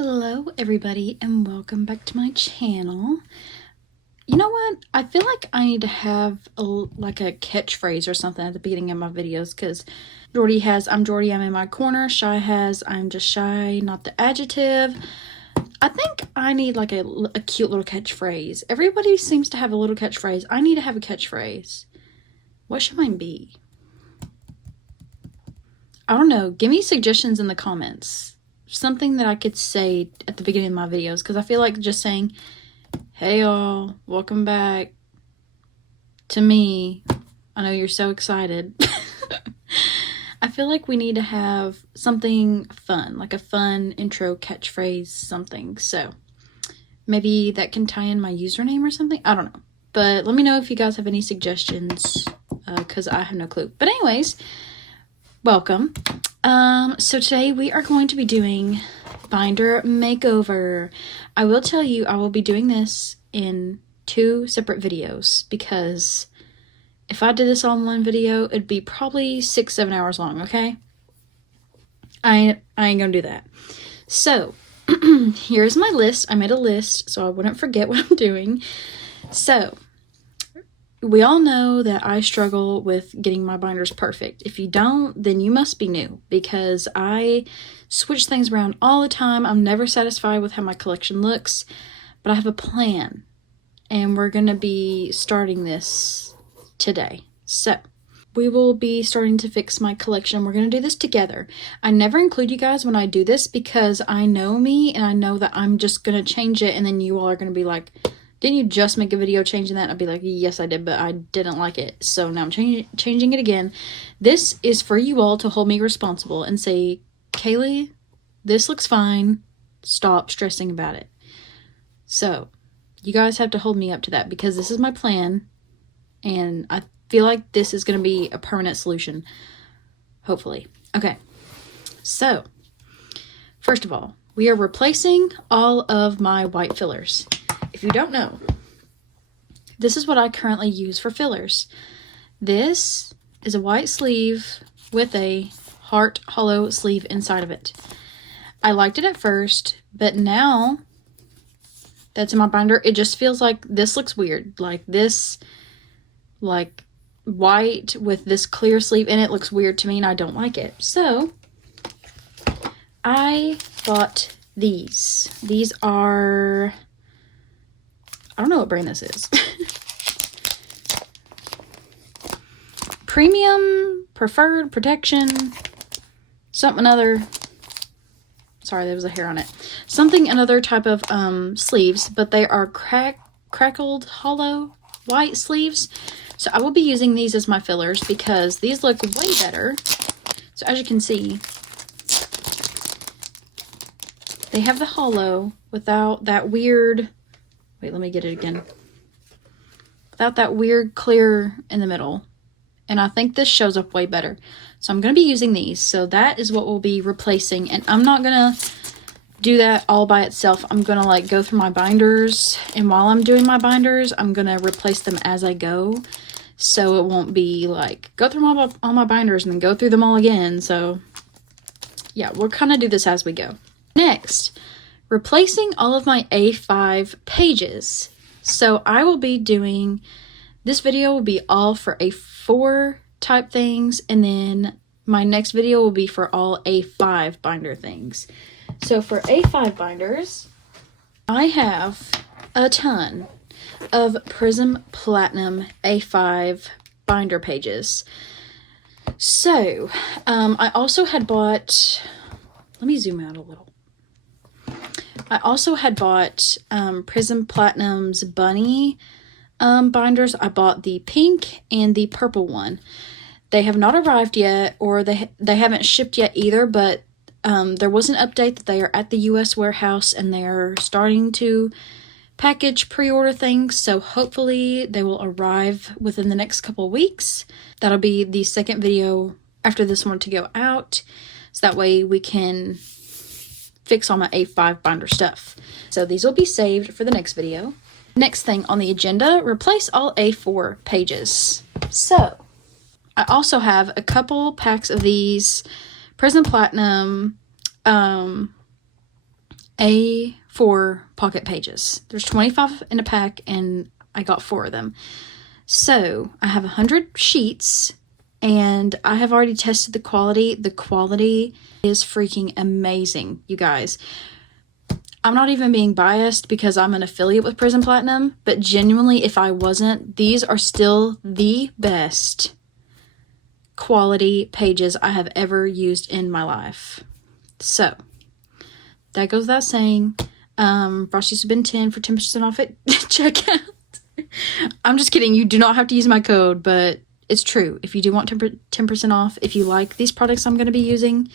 Hello everybody and welcome back to my channel. You know what? I feel like I need to have a catchphrase or something at the beginning of my videos, because Jordy has I'm Jordy, I'm in my corner. Shy has I'm just shy, not the adjective. I think I need like a cute little catchphrase. Everybody seems to have a little catchphrase. I need to have a catchphrase. What should mine be? I don't know. Give me suggestions in the comments. Something that I could say at the beginning of my videos, because I feel like just saying, hey y'all, welcome back to me. I know you're so excited. I feel like we need to have something fun, like a fun intro catchphrase, something. So maybe that can tie in my username or something. I don't know. But let me know if you guys have any suggestions, because I have no clue. But anyways, welcome. So today we are going to be doing binder makeover. I will tell you, I will be doing this in 2 separate videos, because if I did this all in one video, it'd be probably 6-7 hours long, okay? I ain't gonna do that. So, here's my list. I made a list so I wouldn't forget what I'm doing. So, we all know that I struggle with getting my binders perfect. If you don't, then you must be new, because I switch things around all the time. I'm never satisfied with how my collection looks, but I have a plan, and we're going to be starting this today. So, we will be starting to fix my collection. We're going to do this together. I never include you guys when I do this, because I know me, and I know that I'm just going to change it, and then you all are going to be like, didn't you just make a video changing that? And I'd be like, yes, I did, but I didn't like it. So now I'm changing it again. This is for you all to hold me responsible and say, Kaylee, this looks fine. Stop stressing about it. So you guys have to hold me up to that, because this is my plan. And I feel like this is going to be a permanent solution. Hopefully. Okay. So first of all, we are replacing all of my white fillers. If you don't know, this is what I currently use for fillers. This is a white sleeve with a heart hollow sleeve inside of it. I liked it at first, but now that's in my binder, it just feels like this looks weird. Like this, like white with this clear sleeve in it looks weird to me, and I don't like it. So I bought these. These are, I don't know what brand this is. Premium, preferred, protection, something other. Sorry, there was a hair on it. Something another type of sleeves, but they are crackled hollow white sleeves. So I will be using these as my fillers, because these look way better. So as you can see, they have the hollow without that weird, wait, let me get it again. Without that weird clear in the middle. And I think this shows up way better. So I'm going to be using these. So that is what we'll be replacing. And I'm not going to do that all by itself. I'm going to like go through my binders. And while I'm doing my binders, I'm going to replace them as I go. So it won't be like go through all my binders and then go through them all again. So yeah, we'll kind of do this as we go. Next, replacing all of my A5 pages. So I will be doing, this video will be all for A4 type things, and then my next video will be for all A5 binder things. So for A5 binders, I have a ton of Prism Platinum A5 binder pages. So I also had bought, let me zoom out a little. I also had bought Prism Platinum's Bunny binders. I bought the pink and the purple one. They have not arrived yet, or they haven't shipped yet either, but there was an update that they are at the US warehouse and they're starting to package pre-order things, so hopefully they will arrive within the next couple of weeks. That'll be the second video after this one to go out, so that way we can fix all my A5 binder stuff. So these will be saved for the next video. Next thing on the agenda, replace all A4 pages. So I also have a couple packs of these Prism Platinum A4 pocket pages. There's 25 in a pack, and I got 4 of them. So I have 100 sheets, and I have already tested the quality. The quality is freaking amazing, you guys. I'm not even being biased because I'm an affiliate with Prism Platinum, but genuinely, if I wasn't, these are still the best quality pages I have ever used in my life. So that goes without saying. Frosty Bin 10 for 10% off at checkout. I'm just kidding. You do not have to use my code, but it's true. If you do want 10% off, if you like these products I'm going to be using,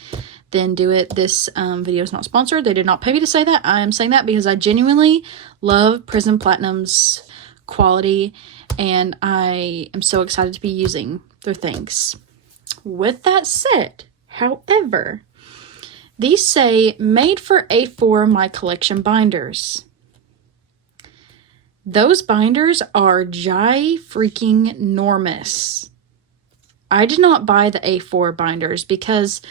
then do it. This video is not sponsored. They did not pay me to say that. I am saying that because I genuinely love Prism Platinum's quality, and I am so excited to be using their things. With that said, however, these say made for A4 My Collection binders. Those binders are freaking enormous. I did not buy the A4 binders because,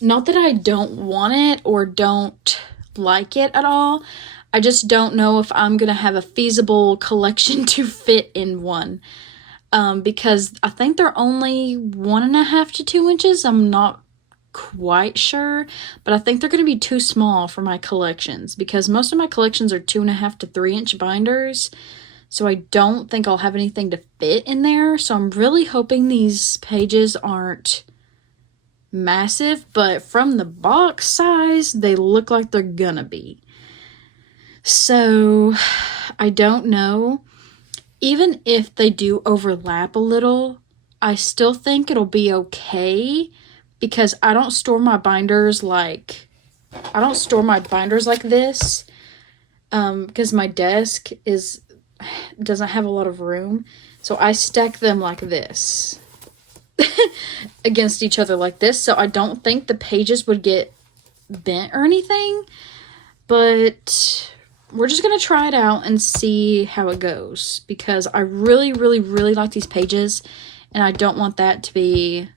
not that I don't want it or don't like it at all, I just don't know if I'm going to have a feasible collection to fit in one. Because I think they're only 1.5 to 2 inches. I'm not quite sure, but I think they're going to be too small for my collections because most of my collections are 2.5 to 3 inch binders. So I don't think I'll have anything to fit in there. So I'm really hoping these pages aren't massive, but from the box size, they look like they're gonna be. So I don't know. Even if they do overlap a little, I still think it'll be okay because I don't store my binders like this because my desk doesn't have a lot of room. So I stack them like this against each other like this. So I don't think the pages would get bent or anything, but we're just going to try it out and see how it goes because I really, really, really like these pages and I don't want that to be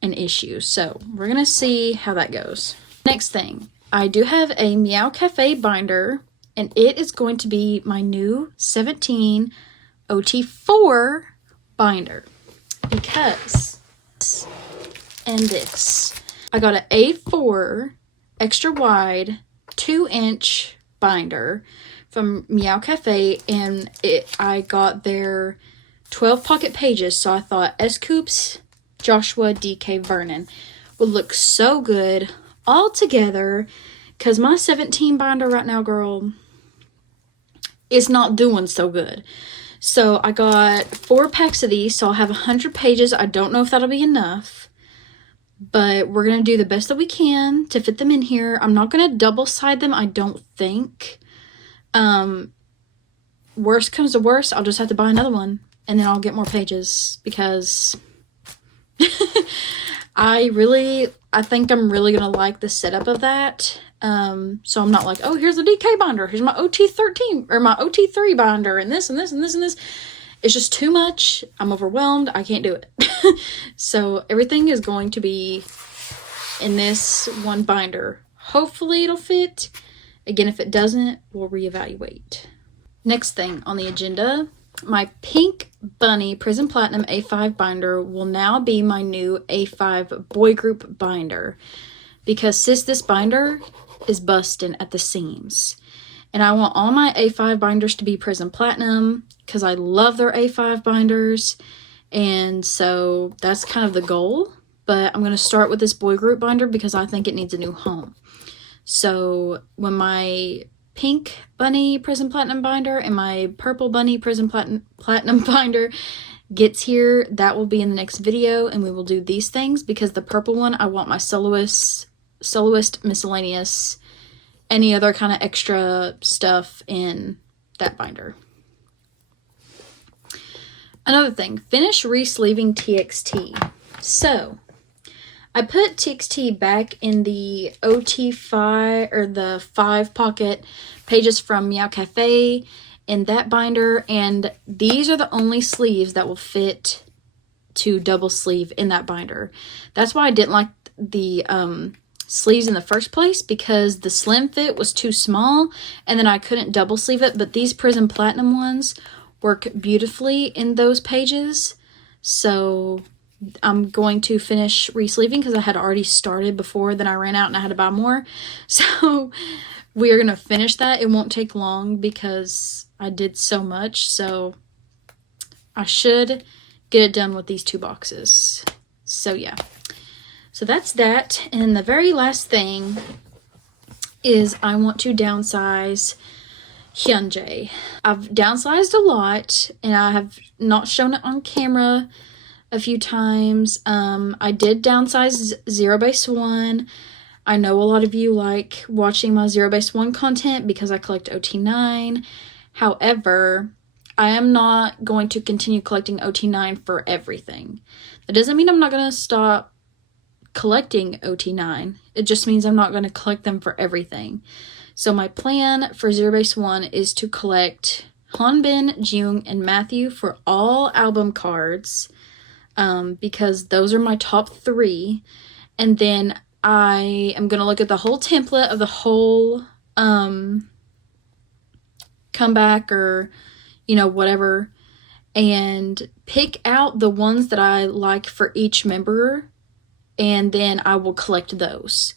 an issue. So we're going to see how that goes. Next thing, I do have a Meow Cafe binder and it is going to be my new 17 OT4 binder because, and this, I got an A4 extra wide 2-inch binder from Meow Cafe, and I got their 12 pocket pages, so I thought S-Coops, Joshua, DK, Vernon would look so good all together because my 17 binder right now, girl, is not doing so good. So I got 4 packs of these, so I'll have 100 pages. I don't know if that'll be enough, but we're going to do the best that we can to fit them in here. I'm not going to double side them, I don't think. Worst comes to worst, I'll just have to buy another one, and then I'll get more pages, because I think I'm really going to like the setup of that. So I'm not like, oh, here's the DK binder, here's my OT13, or my OT3 binder, and this, and this, and this, and this. It's just too much. I'm overwhelmed. I can't do it. So everything is going to be in this one binder. Hopefully it'll fit. Again, if it doesn't, we'll reevaluate. Next thing on the agenda, my Pink Bunny Prism Platinum A5 binder will now be my new A5 boy group binder. Because sis, this binder is busting at the seams. And I want all my A5 binders to be Prism Platinum because I love their A5 binders. And so that's kind of the goal. But I'm going to start with this boy group binder because I think it needs a new home. So when my Pink Bunny Prism Platinum binder and my Purple Bunny Prism Platinum binder gets here, that will be in the next video. And we will do these things because the purple one, I want my soloist miscellaneous, any other kind of extra stuff in that binder. Another thing, finish re-sleeving TXT. So I put TXT back in the OT5 or the 5 pocket pages from Meow Cafe in that binder, and these are the only sleeves that will fit to double sleeve in that binder. That's why I didn't like the sleeves in the first place because the slim fit was too small and then I couldn't double sleeve it, but these Prism Platinum ones work beautifully in those pages. So I'm going to finish re-sleeving because I had already started before, then I ran out and I had to buy more. So we are going to finish that. It won't take long because I did so much, so I should get it done with these 2 boxes. So yeah. So that's that. And the very last thing is I want to downsize Hyunjae. I've downsized a lot and I have not shown it on camera a few times. I did downsize Zero Base 1. I know a lot of you like watching my Zero Base 1 content because I collect OT9. However, I am not going to continue collecting OT9 for everything. That doesn't mean I'm not going to stop collecting OT9. It just means I'm not going to collect them for everything. So my plan for Zero Base 1 is to collect Hanbin, Jung, and Matthew for all album cards, because those are my top 3. And then I am going to look at the whole template of the whole comeback or, you know, whatever, and pick out the ones that I like for each member, and then I will collect those.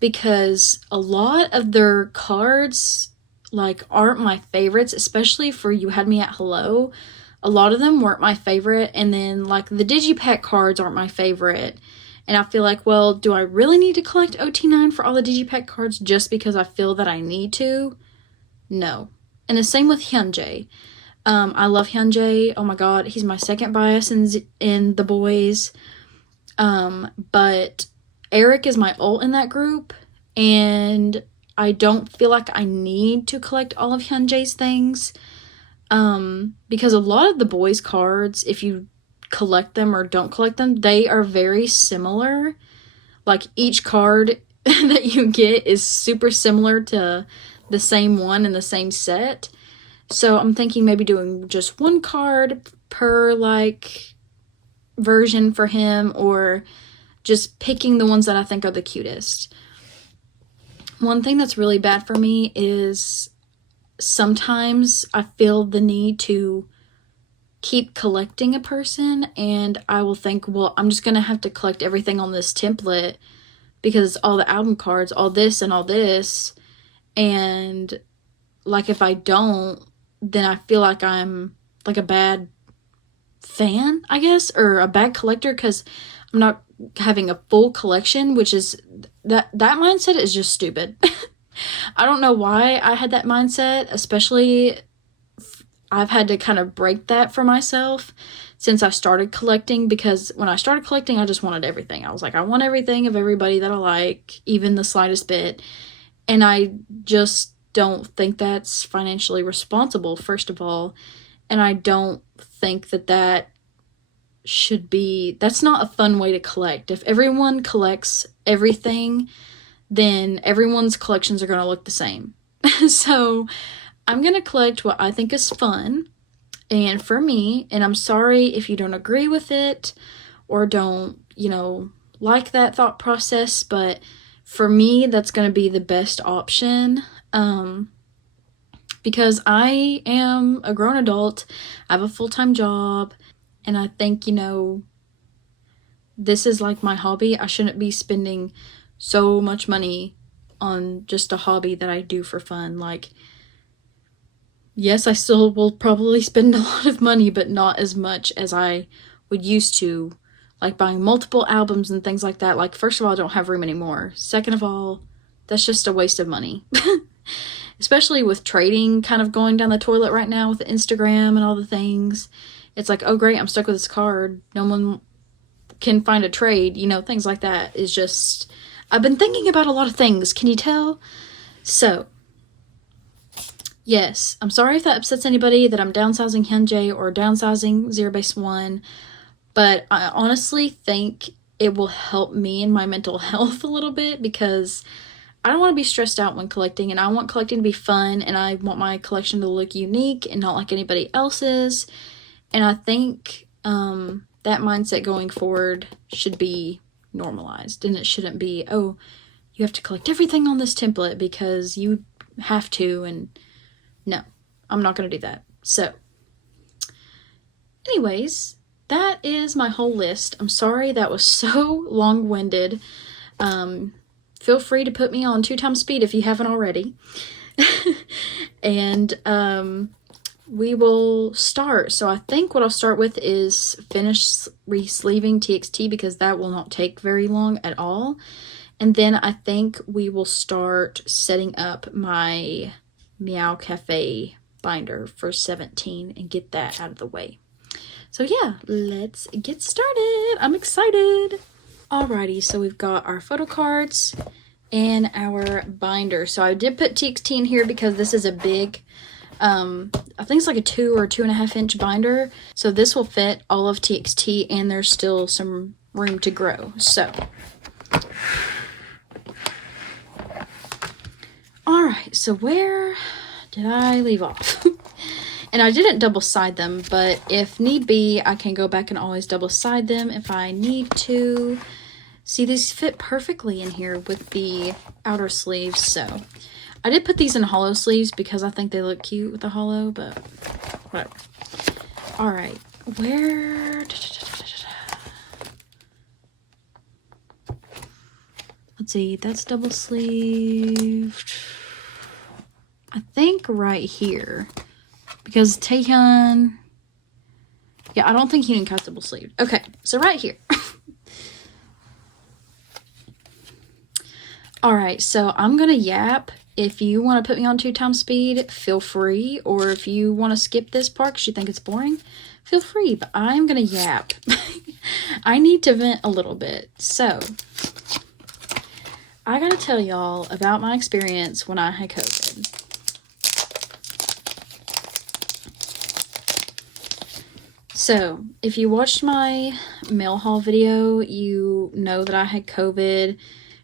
Because a lot of their cards, like, aren't my favorites, especially for You Had Me at Hello. A lot of them weren't my favorite, and then, like, the Digipack cards aren't my favorite. And I feel like, well, do I really need to collect OT9 for all the Digipack cards just because I feel that I need to? No. And the same with Hyunjae. I love Hyunjae. Oh my god, he's my second bias in the boys. But Eric is my ult in that group, and I don't feel like I need to collect all of Hyunjae's things. Because a lot of the boys' cards, if you collect them or don't collect them, they are very similar. Like, each card that you get is super similar to the same one in the same set. So I'm thinking maybe doing just 1 card per, like, version for him, or just picking the ones that I think are the cutest. One thing that's really bad for me is sometimes I feel the need to keep collecting a person, and I will think, well, I'm just going to have to collect everything on this template because all the album cards, all this and all this, and, like, if I don't, then I feel like I'm, like, a bad fan, I guess, or a bad collector because I'm not having a full collection, which is, that mindset is just stupid. I don't know why I had that mindset, especially I've had to kind of break that for myself since I started collecting, because when I started collecting, I just wanted everything. I was like, I want everything of everybody that I like, even the slightest bit, and I just don't think that's financially responsible, first of all, and I don't think that should be, that's not a fun way to collect. If everyone collects everything, then everyone's collections are going to look the same. So I'm going to collect what I think is fun and for me, and I'm sorry if you don't agree with it or don't, you know, like that thought process, but for me, that's going to be the best option. Because I am a grown adult, I have a full-time job, and I think, you know, this is like my hobby. I shouldn't be spending so much money on just a hobby that I do for fun. Like, yes, I still will probably spend a lot of money, but not as much as I would used to, like buying multiple albums and things like that. Like, first of all, I don't have room anymore. Second of all, that's just a waste of money. Especially with trading kind of going down the toilet right now with Instagram and all the things. It's like, oh great, I'm stuck with this card. No one can find a trade, you know, things like that. Is just, I've been thinking about a lot of things, can you tell? So, yes, I'm sorry if that upsets anybody that I'm downsizing Hyunjae or downsizing Zero Base 1, but I honestly think it will help me in my mental health a little bit, because I don't want to be stressed out when collecting, and I want collecting to be fun, and I want my collection to look unique and not like anybody else's. And I think that mindset going forward should be normalized, and it shouldn't be, oh, you have to collect everything on this template because you have to, and no, I'm not going to do that. So anyways, that is my whole list. I'm sorry that was so long-winded. Feel free to put me on 2 times speed if you haven't already. And we will start. So I think what I'll start with is finish re-sleeving TXT because that will not take very long at all. And then I think we will start setting up my Meow Cafe binder for 17 and get that out of the way. So yeah, let's get started. I'm excited. Alrighty, so we've got our photo cards and our binder. So I did put TXT in here because this is a big, I think it's like a 2 or 2.5 inch binder. So this will fit all of TXT and there's still some room to grow. So, alright, so where did I leave off? And I didn't double side them, but if need be, I can go back and always double side them if I need to. See, these fit perfectly in here with the outer sleeves, so I did put these in hollow sleeves because I think they look cute with the hollow, but whatever. Alright, where... Let's see, that's double sleeved. I think right here. Because Taehyun... Yeah, I don't think he cut double sleeved. Okay, so right here. Alright, so I'm gonna yap. If you want to put me on 2 times speed, feel free. Or if you want to skip this part because you think it's boring, feel free. But I'm gonna yap. I need to vent a little bit. So, I gotta tell y'all about my experience when I had COVID. So, if you watched my mail haul video, you know that I had COVID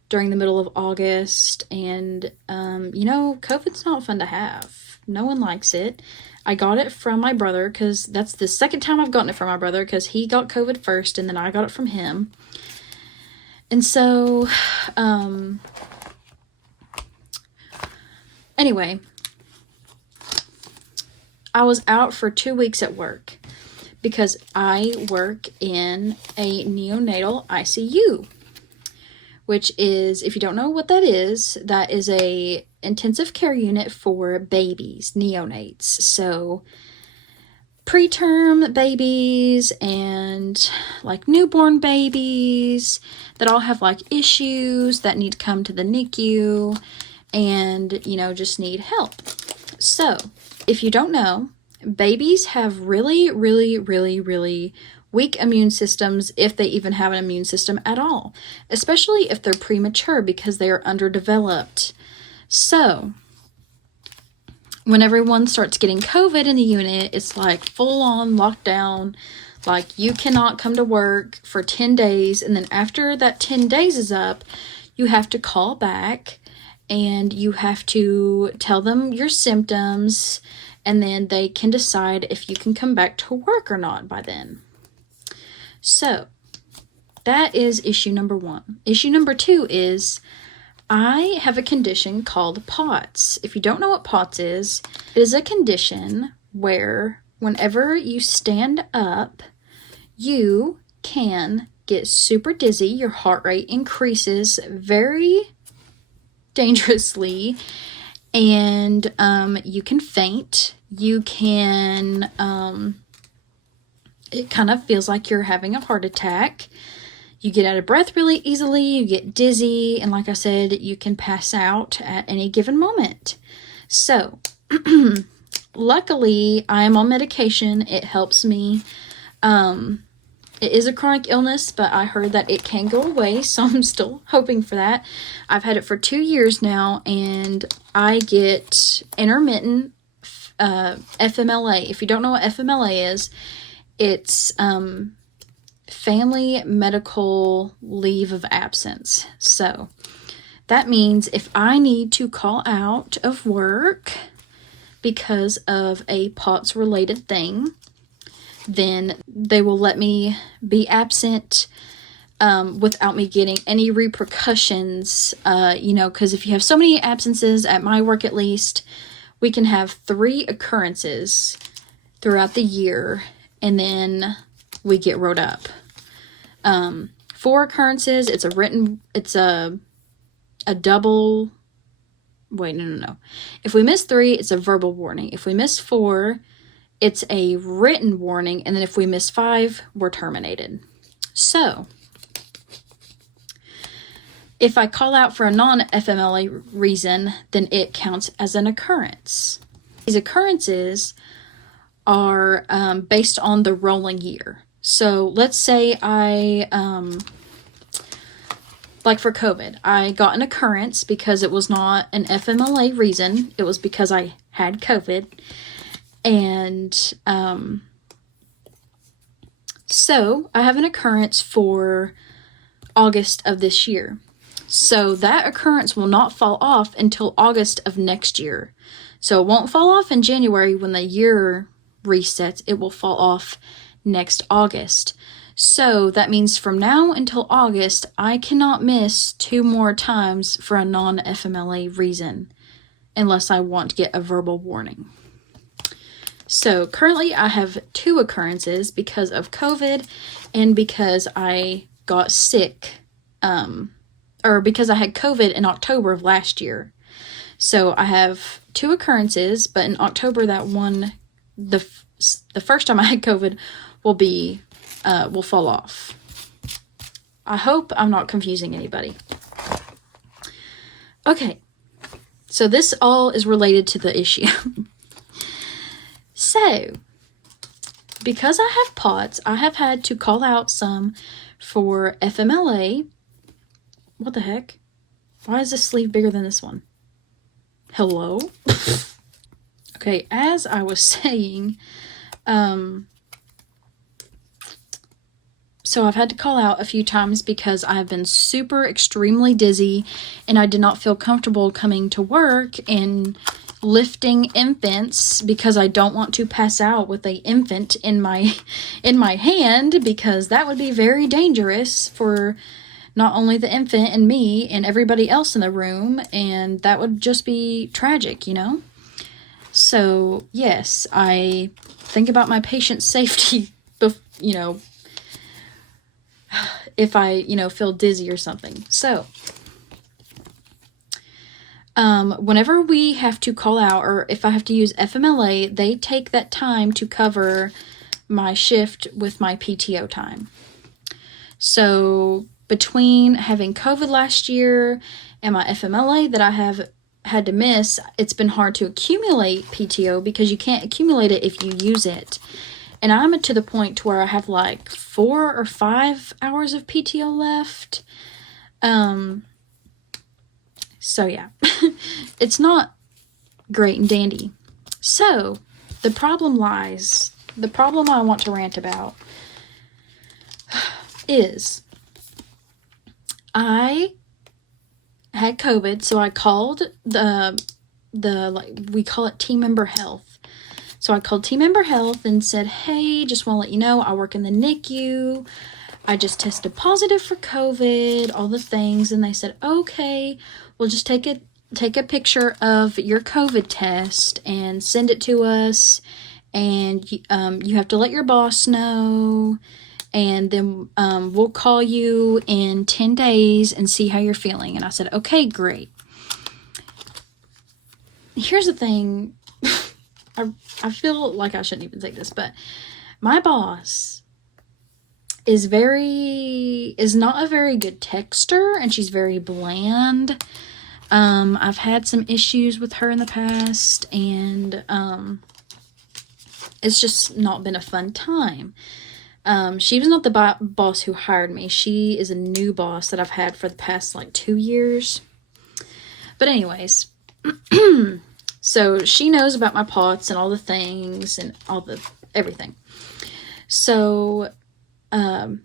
during the middle of August, and, you know, COVID's not fun to have. No one likes it. I got it from my brother, because that's the second time I've gotten it from my brother, because he got COVID first, and then I got it from him. And so, anyway, I was out for 2 weeks at work, because I work in a neonatal ICU. Which is, if you don't know what that is a intensive care unit for babies, neonates. So, preterm babies and like newborn babies that all have like issues that need to come to the NICU and, you know, just need help. So, if you don't know, babies have really, really, really, really weak immune systems, if they even have an immune system at all, especially if they're premature because they are underdeveloped. So, when everyone starts getting COVID in the unit, it's like full on lockdown, like you cannot come to work for 10 days, and then after that 10 days is up, you have to call back and you have to tell them your symptoms, and then they can decide if you can come back to work or not by then. So, that is issue number 1. Issue number 2 is I have a condition called POTS. If you don't know what POTS is, it is a condition where whenever you stand up, you can get super dizzy, your heart rate increases very dangerously, and you can faint, you can... it kind of feels like you're having a heart attack. You get out of breath really easily, you get dizzy, and like I said, you can pass out at any given moment. So, luckily, I am on medication. It helps me. It is a chronic illness, but I heard that it can go away, so I'm still hoping for that. I've had it for 2 years now, and I get intermittent FMLA. If you don't know what FMLA is, it's family medical leave of absence. So that means if I need to call out of work because of a POTS related thing, then they will let me be absent without me getting any repercussions, you know, because if you have so many absences, at my work at least, we can have 3 occurrences throughout the year, and then we get wrote up. 4 occurrences, it's a double, wait, no. If we miss 3, it's a verbal warning. If we miss 4, it's a written warning, and then if we miss 5, we're terminated. So, if I call out for a non-FMLA reason, then it counts as an occurrence. These occurrences are based on the rolling year. So let's say like for COVID, I got an occurrence because it was not an FMLA reason. It was because I had COVID. And so I have an occurrence for August of this year. So that occurrence will not fall off until August of next year. So it won't fall off in January when the year resets. It will fall off next August. So that means from now until August, I cannot miss 2 more times for a non-FMLA reason unless I want to get a verbal warning. So currently I have 2 occurrences because of COVID and because I got sick, or because I had COVID in October of last year. So I have 2 occurrences, but in October that one, the first time I had COVID will fall off. I hope I'm not confusing anybody. Okay, so this all is related to the issue. So, because I have POTS, I have had to call out some for FMLA. What the heck? Why is this sleeve bigger than this one? Hello? Okay, as I was saying, so I've had to call out a few times because I've been super extremely dizzy and I did not feel comfortable coming to work and lifting infants because I don't want to pass out with an infant in my hand, because that would be very dangerous for not only the infant and me and everybody else in the room, and that would just be tragic, you know? So, yes, I think about my patient's safety, you know, if I, you know, feel dizzy or something. So, whenever we have to call out, or if I have to use FMLA, they take that time to cover my shift with my PTO time. So, between having COVID last year and my FMLA that I have had to miss, it's been hard to accumulate PTO because you can't accumulate it if you use it. And I'm to the point to where I have like 4 or 5 hours of PTO left. So yeah, it's not great and dandy. So the problem I want to rant about is I had COVID, so I called the like, we call it team member health. So I called team member health and said, hey, just want to let you know I work in the NICU. I just tested positive for COVID, all the things. And they said, okay, we'll just take a picture of your COVID test and send it to us. And you have to let your boss know. And then we'll call you in 10 days and see how you're feeling. And I said, okay, great. Here's the thing. I feel like I shouldn't even say this, but my boss is not a very good texter, and she's very bland. I've had some issues with her in the past, and it's just not been a fun time. She was not the boss who hired me. She is a new boss that I've had for the past like 2 years. But anyways, so she knows about my POTS and all the things and everything. So, when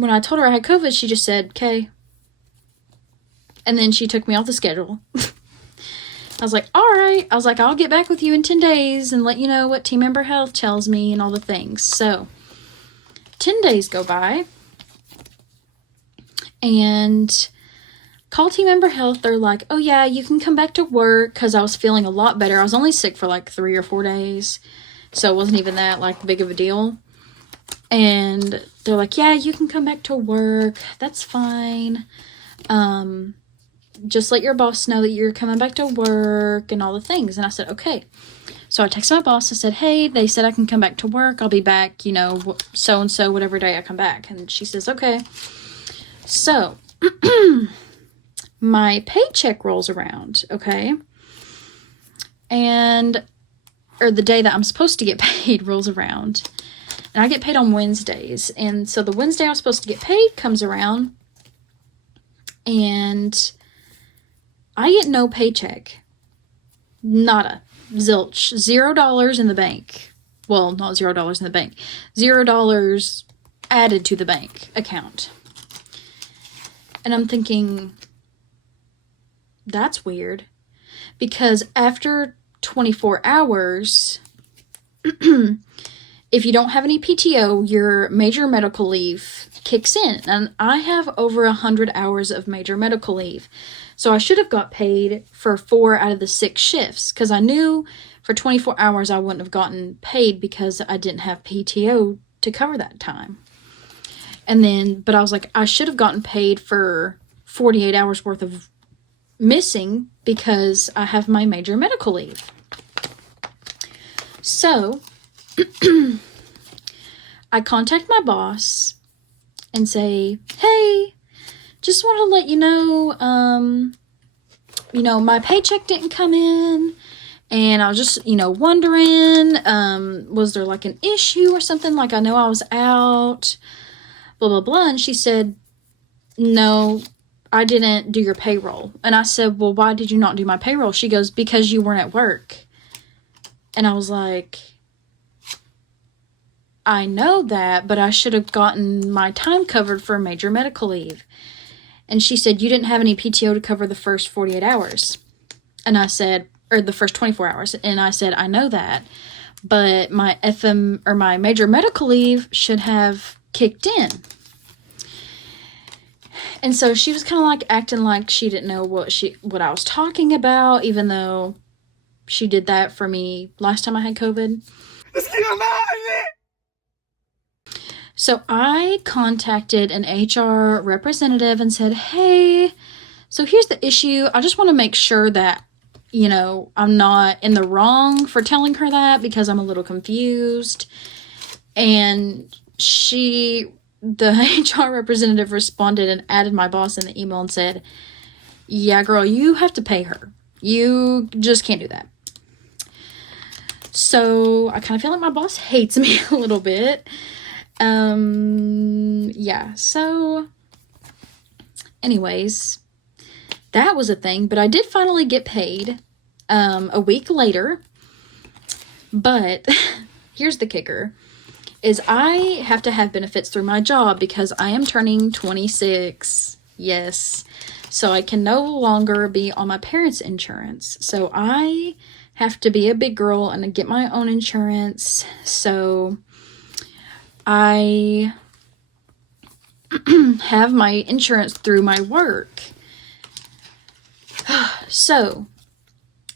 I told her I had COVID, she just said, okay. And then she took me off the schedule. I was like, all right. I was like, I'll get back with you in 10 days and let you know what team member health tells me and all the things. So 10 days go by. And call team member health. They're like, oh yeah, you can come back to work, because I was feeling a lot better. I was only sick for like 3 or 4 days, so it wasn't even that like big of a deal. And they're like, yeah, you can come back to work. That's fine. Just let your boss know that you're coming back to work and all the things. And I said, okay. So I texted my boss. I said, hey, they said I can come back to work. I'll be back, so-and-so, whatever day I come back. And she says, okay. So my paycheck rolls around, okay? Or the day that I'm supposed to get paid rolls around. And I get paid on Wednesdays. And so the Wednesday I was supposed to get paid comes around. And I get no paycheck. Nada. Zilch. $0 in the bank. Well, not $0 in the bank. $0 added to the bank account. And I'm thinking, that's weird. Because after 24 hours, if you don't have any PTO, your major medical leave kicks in. And I have over 100 hours of major medical leave. So I should have got paid for 4 out of the 6 shifts, because I knew for 24 hours I wouldn't have gotten paid because I didn't have PTO to cover that time. But I was like, I should have gotten paid for 48 hours worth of missing because I have my major medical leave. So I contact my boss and say, hey, just want to let you know, my paycheck didn't come in, and I was just, wondering, was there like an issue or something? Like, I know I was out, blah, blah, blah. And she said, no, I didn't do your payroll. And I said, well, why did you not do my payroll? She goes, because you weren't at work. And I was like, I know that, but I should have gotten my time covered for major medical leave. And she said, you didn't have any PTO to cover the first 48 hours. And I said, or the first 24 hours. And I said, I know that, but my my major medical leave should have kicked in. And so she was kind of like acting like she didn't know what I was talking about, even though she did that for me last time I had COVID. So I contacted an HR representative and said, hey, so here's the issue. I just want to make sure that, I'm not in the wrong for telling her that, because I'm a little confused. And the HR representative responded and added my boss in the email and said, yeah, girl, you have to pay her. You just can't do that. So I kind of feel like my boss hates me a little bit. Yeah, so anyways, that was a thing, but I did finally get paid, a week later. But here's the kicker, is I have to have benefits through my job because I am turning 26. Yes. So I can no longer be on my parents' insurance. So I have to be a big girl and get my own insurance. So I have my insurance through my work. So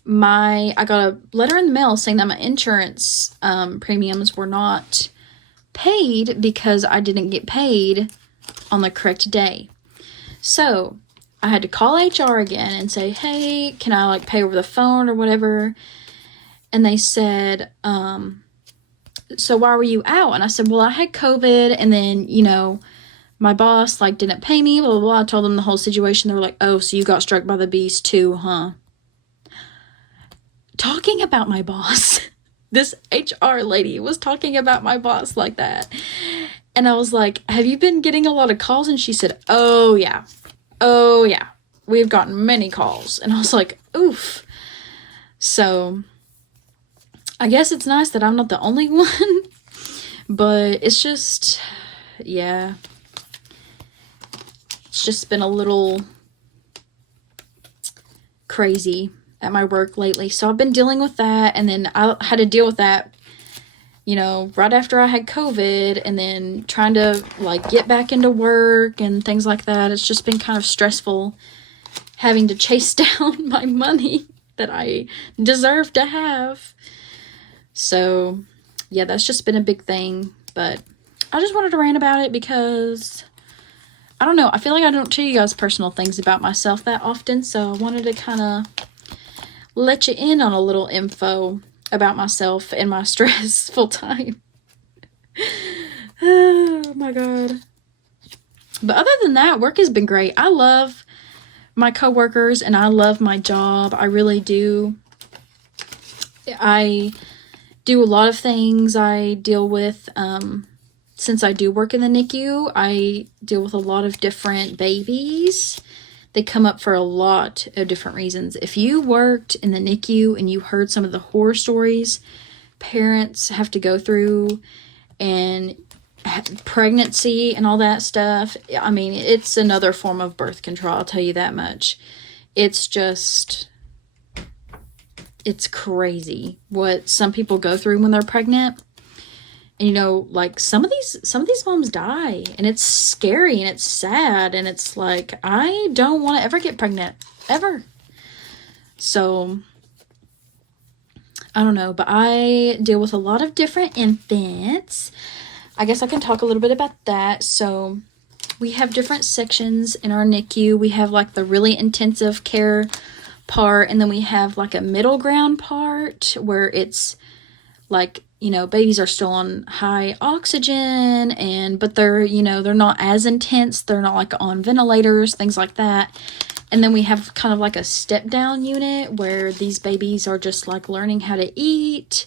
I got a letter in the mail saying that my insurance premiums were not paid because I didn't get paid on the correct day. So I had to call HR again and say, hey, can I pay over the phone or whatever? And they said, so why were you out? And I said, well, I had COVID, and then, my boss didn't pay me, blah, blah, blah. I told them the whole situation. They were like, oh, so you got struck by the beast too, huh? Talking about my boss. This HR lady was talking about my boss like that. And I was like, have you been getting a lot of calls? And she said, oh yeah, we've gotten many calls. And I was like, oof. So I guess it's nice that I'm not the only one, but it's just, yeah, it's just been a little crazy at my work lately. So I've been dealing with that, and then I had to deal with that you know, right after I had COVID, and then trying to like get back into work and things like that. It's just been kind of stressful having to chase down my money that I deserve to have. So yeah, that's just been a big thing. But I just wanted to rant about it because I don't know, I feel like I don't tell you guys personal things about myself that often, so I wanted to kind of let you in on a little info about myself and my stressful time. Oh my god. But other than that, work has been great. I love my coworkers and I love my job. I really do. I do a lot of things. I deal with, since I do work in the NICU, I deal with a lot of different babies. They come up for a lot of different reasons. If you worked in the NICU and you heard some of the horror stories parents have to go through, and pregnancy and all that stuff, I mean, it's another form of birth control, I'll tell you that much. It's just, it's crazy what some people go through when they're pregnant. And, you know, like some of these moms die, and it's scary and it's sad, and it's like, I don't want to ever get pregnant, ever. So I don't know, but I deal with a lot of different infants. I guess I can talk a little bit about that. So we have different sections in our NICU. We have like the really intensive care part, and then we have like a middle ground part where it's like, you know, babies are still on high oxygen, but they're, you know, they're not as intense. They're not like on ventilators, things like that. And then we have kind of like a step down unit where these babies are just like learning how to eat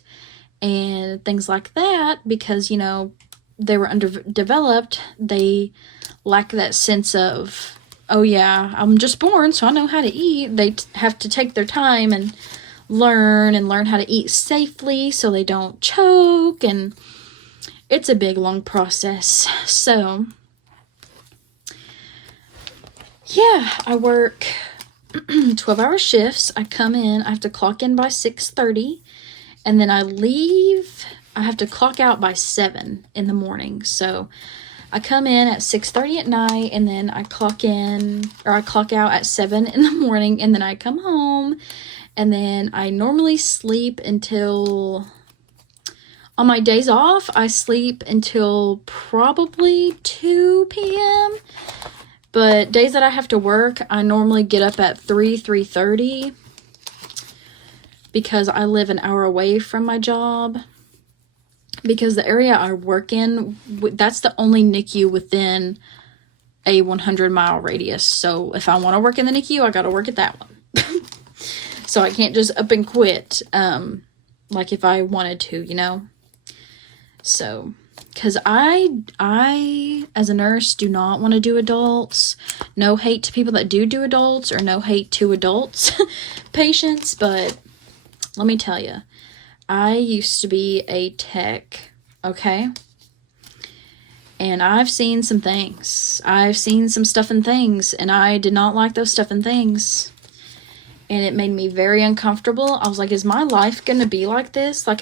and things like that, because, you know, they were underdeveloped. They lack that sense of, oh yeah, I'm just born, so I know how to eat. They have to take their time and learn how to eat safely so they don't choke, and it's a big long process. So yeah, I work 12-hour shifts. I come in, I have to clock in by 6:30, and then I leave. I have to clock out by 7 in the morning. So I come in at 6:30 at night, and then I clock out at 7 in the morning, and then I come home. And then I normally sleep until, on my days off, I sleep until probably 2 p.m. But days that I have to work, I normally get up at 3:30, because I live an hour away from my job. Because the area I work in, that's the only NICU within a 100-mile radius. So if I want to work in the NICU, I got to work at that one. So I can't just up and quit, like if I wanted to, you know. So, because I, as a nurse, do not want to do adults. No hate to people that do adults, or no hate to adults patients, but let me tell you, I used to be a tech, okay? And I've seen some things. I've seen some stuff and things, and I did not like those stuff and things. And it made me very uncomfortable. I was like, is my life going to be like this? Like,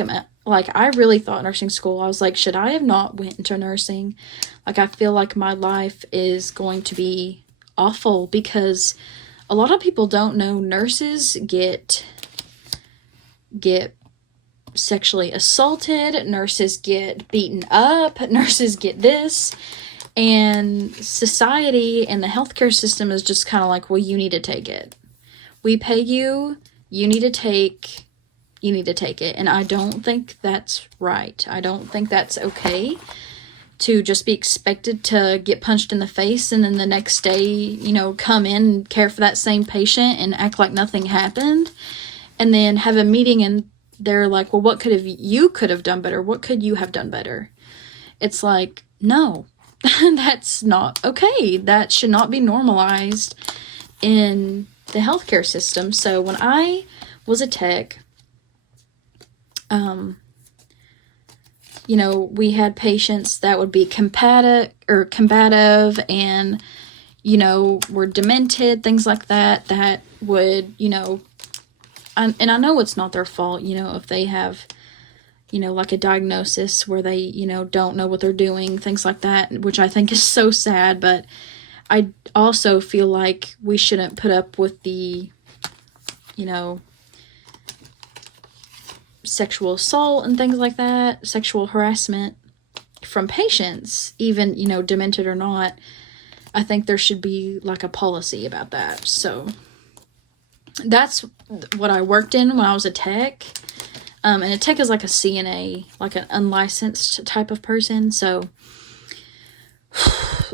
I really thought nursing school, I was like, should I have not went into nursing? Like, I feel like my life is going to be awful, because a lot of people don't know nurses get sexually assaulted, nurses get beaten up, nurses get this, and society and the healthcare system is just kind of like, well, you need to take it. We pay you, you need to take it. And I don't think that's right. I don't think that's okay to just be expected to get punched in the face and then the next day, you know, come in and care for that same patient and act like nothing happened, and then have a meeting and they're like, well, what you could have done better? What could you have done better? It's like, no, that's not okay. That should not be normalized in the healthcare system. So when I was a tech, you know, we had patients that would be combative and, you know, were demented, things like that, that would, you know, and I know it's not their fault, you know, if they have, like a diagnosis where they, don't know what they're doing, things like that, which I think is so sad. But I also feel like we shouldn't put up with the, sexual assault and things like that, sexual harassment from patients, even, demented or not. I think there should be like a policy about that. So that's what I worked in when I was a tech. And a tech is like a CNA, like an unlicensed type of person. So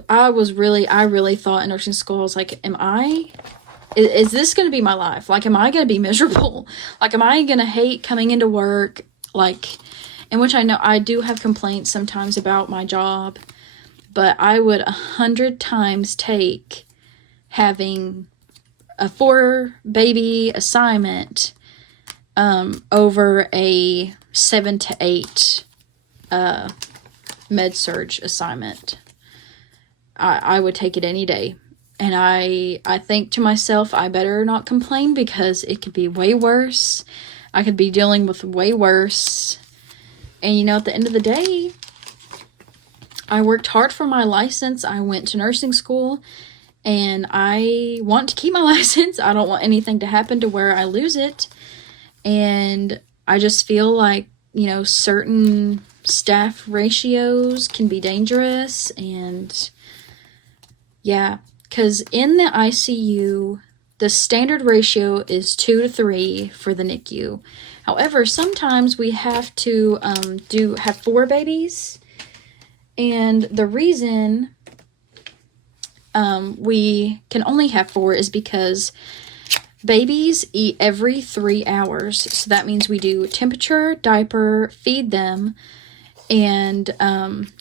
I really thought in nursing school, I was like, is this going to be my life? Like, am I going to be miserable? Like, am I going to hate coming into work? Like, in which I know I do have complaints sometimes about my job, but I would 100 times take having a 4-baby assignment over a 7 to 8 med surge assignment. I would take it any day. And I think to myself, I better not complain, because it could be way worse. I could be dealing with way worse. And at the end of the day, I worked hard for my license. I went to nursing school, and I want to keep my license. I don't want anything to happen to where I lose it. And I just feel like, certain staff ratios can be dangerous. And yeah, because in the ICU, the standard ratio is 2 to 3 for the NICU. However, sometimes we have to have 4 babies. And the reason we can only have 4 is because babies eat every 3 hours. So that means we do temperature, diaper, feed them, and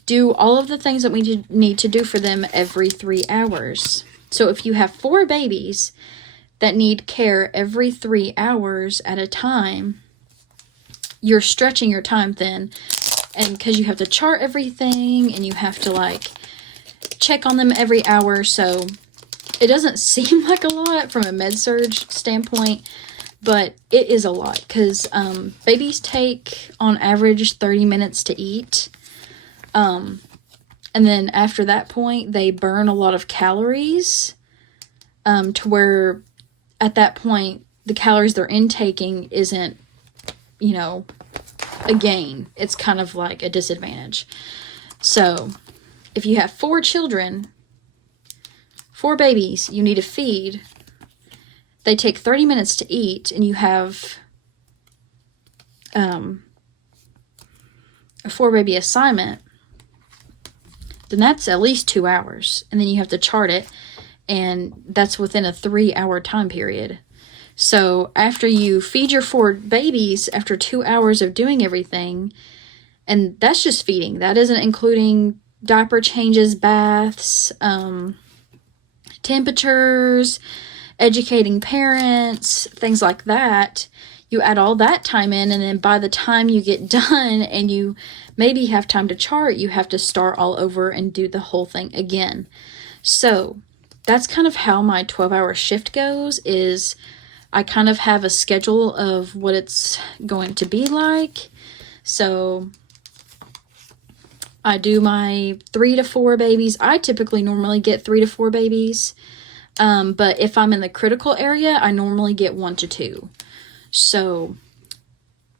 do all of the things that we need to do for them every 3 hours. So if you have 4 babies that need care every 3 hours at a time, you're stretching your time thin. And because you have to chart everything, and you have to check on them every hour. So it doesn't seem like a lot from a med-surg standpoint, but it is a lot, because babies take on average 30 minutes to eat. And then after that point, they burn a lot of calories, to where at that point, the calories they're intaking isn't, a gain. It's kind of like a disadvantage. So if you have 4 children, 4 babies you need to feed, they take 30 minutes to eat, and you have a 4-baby assignment, then that's at least 2 hours. And then you have to chart it, and that's within a 3-hour time period. So after you feed your 4 babies, after 2 hours of doing everything, and that's just feeding, that isn't including diaper changes, baths, temperatures, educating parents, things like that. You add all that time in, and then by the time you get done and you maybe have time to chart, you have to start all over and do the whole thing again. So that's kind of how my 12-hour shift goes, is I kind of have a schedule of what it's going to be like. So I do my 3 to 4 babies. I typically normally get 3 to 4 babies. But if I'm in the critical area, I normally get 1 to 2. So,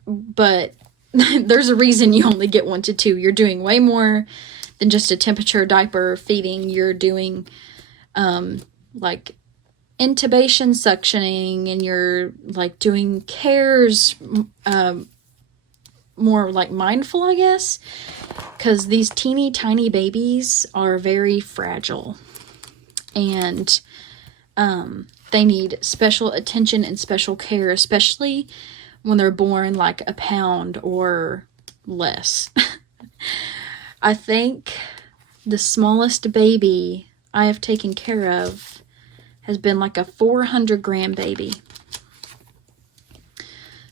but there's a reason you only get 1 to 2. You're doing way more than just a temperature, diaper, feeding. You're doing, like intubation, suctioning, and you're doing cares, more mindful, I guess, because these teeny tiny babies are very fragile, and they need special attention and special care, especially when they're born a pound or less. I think the smallest baby I have taken care of has been a 400-gram baby.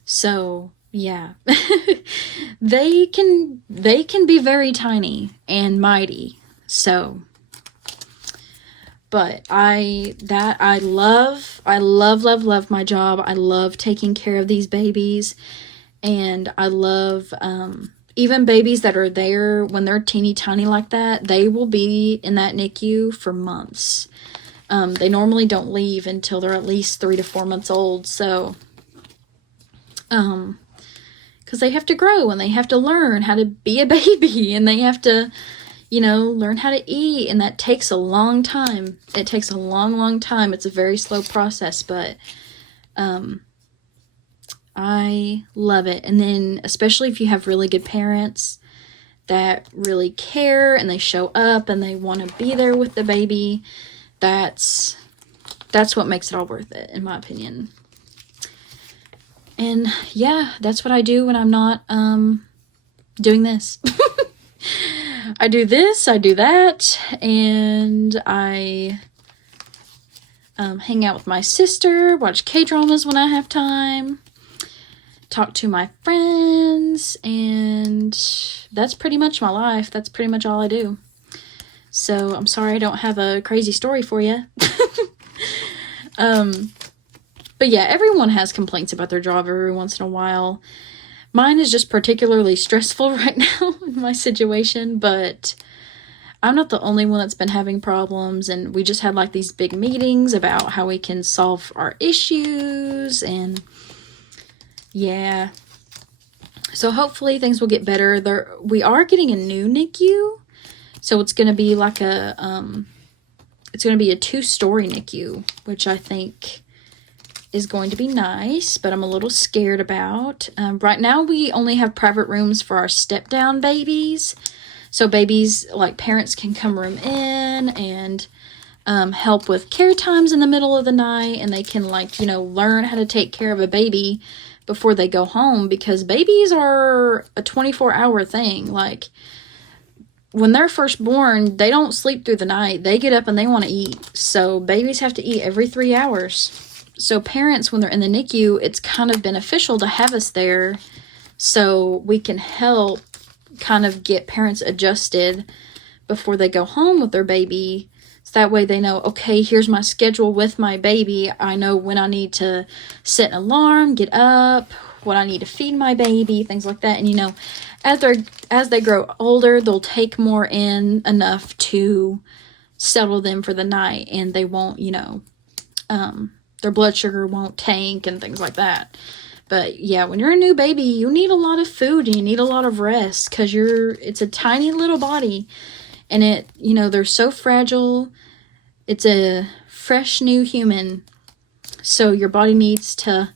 So yeah, they can be very tiny and mighty. So, but I love my job. I love taking care of these babies, And I love, even babies that are there when they're teeny tiny like that, they will be in that NICU for months. They normally don't leave until they're at least 3 to 4 months old. So, because they have to grow and they have to learn how to be a baby and they have to, learn how to eat. And that takes a long time. It takes a long, long time. It's a very slow process, but I love it. And then, especially if you have really good parents that really care and they show up and they want to be there with the baby, that's what makes it all worth it, in my opinion. And yeah, that's what I do when I'm not doing this. I do this, I do that, and I hang out with my sister, watch K-dramas when I have time, talk to my friends, and that's pretty much my life. That's pretty much all I do. So I'm sorry I don't have a crazy story for you. But yeah, everyone has complaints about their job every once in a while. Mine is just particularly stressful right now in my situation, but I'm not the only one that's been having problems, and we just had like these big meetings about how we can solve our issues, and yeah. So hopefully things will get better. We are getting a new NICU, so it's going to be like a 2-story NICU, which I think is going to be nice, but I'm a little scared about. Right now, we only have private rooms for our step-down babies. So babies, like, parents can come room in and help with care times in the middle of the night, and they can, like, learn how to take care of a baby before they go home, because babies are a 24-hour thing. Like, when they're first born, they don't sleep through the night. They get up and they want to eat. So babies have to eat every 3 hours. So parents, when they're in the NICU, it's kind of beneficial to have us there so we can help kind of get parents adjusted before they go home with their baby. So that way they know, okay, here's my schedule with my baby. I know when I need to set an alarm, get up, what I need to feed my baby, things like that. And, as they grow older, they'll take more in enough to settle them for the night, and they won't, their blood sugar won't tank and things like that. But yeah, when you're a new baby, you need a lot of food and you need a lot of rest, because it's a tiny little body, and they're so fragile. It's a fresh new human. So your body needs to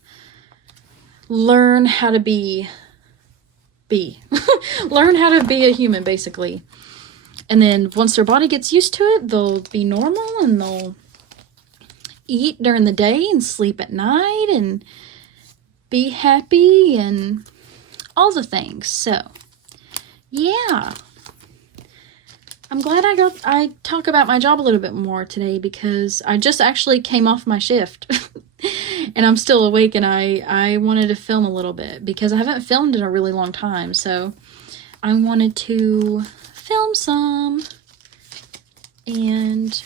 learn how to be learn how to be a human, basically. And then once their body gets used to it, they'll be normal and they'll eat during the day and sleep at night and be happy and all the things. So yeah, I'm glad I talk about my job a little bit more today, because I just actually came off my shift and I'm still awake, and I wanted to film a little bit because I haven't filmed in a really long time. So I wanted to film some and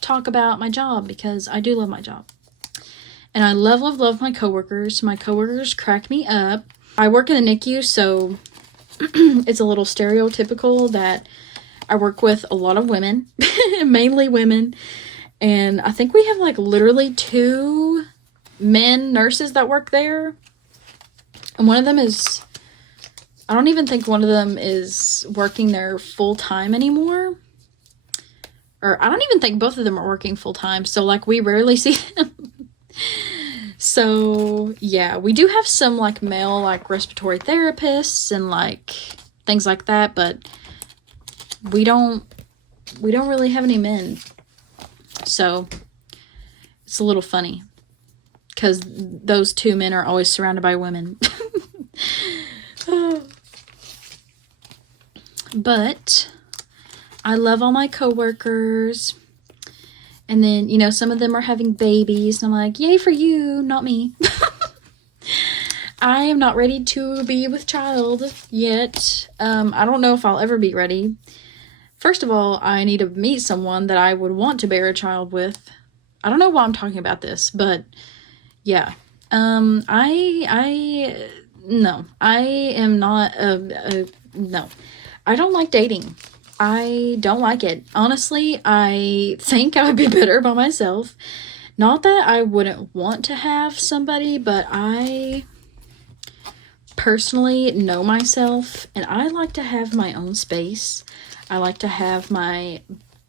talk about my job, because I do love my job. And I love, love, love my coworkers. My coworkers crack me up. I work in the NICU, so it's a little stereotypical that I work with a lot of women, mainly women. And I think we have like literally 2 men nurses that work there. And one of them I don't even think one of them is working there full time anymore. Or I don't even think both of them are working full time. So like we rarely see them. So yeah, we do have some like male like respiratory therapists and like things like that, but we don't really have any men. So it's a little funny, because those 2 men are always surrounded by women. But I love all my coworkers. And then, some of them are having babies, and I'm like, yay for you, not me. I am not ready to be with child yet. I don't know if I'll ever be ready. First of all, I need to meet someone that I would want to bear a child with. I don't know why I'm talking about this, but yeah. I no, I am not no. I don't like dating. I don't like it. Honestly, I think I would be better by myself. Not that I wouldn't want to have somebody, but I personally know myself and I like to have my own space. I like to have my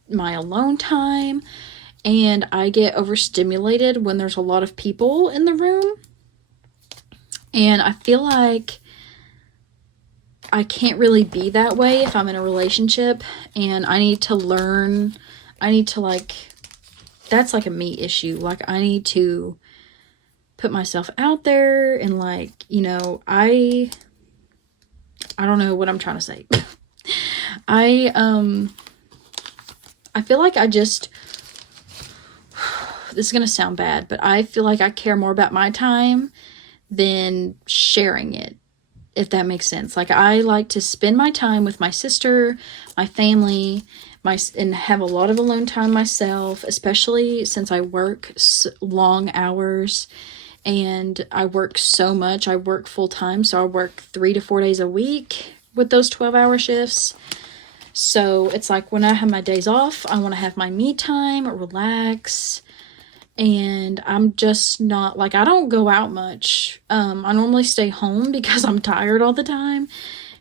alone time, and I get overstimulated when there's a lot of people in the room. And I feel like I can't really be that way if I'm in a relationship, and I need to learn. I need to, like, that's like a me issue. Like, I need to put myself out there and, like, you know, I don't know what I'm trying to say. I feel like I just, this is going to sound bad, but I feel like I care more about my time than sharing it, if that makes sense. Like, I like to spend my time with my sister, my family, and have a lot of alone time myself, especially since I work long hours and I work so much. I work full time, so I work 3 to 4 days a week with those 12-hour shifts. So it's like when I have my days off, I want to have my me time, relax, and I'm just not, like, I don't go out much. I normally stay home because I'm tired all the time,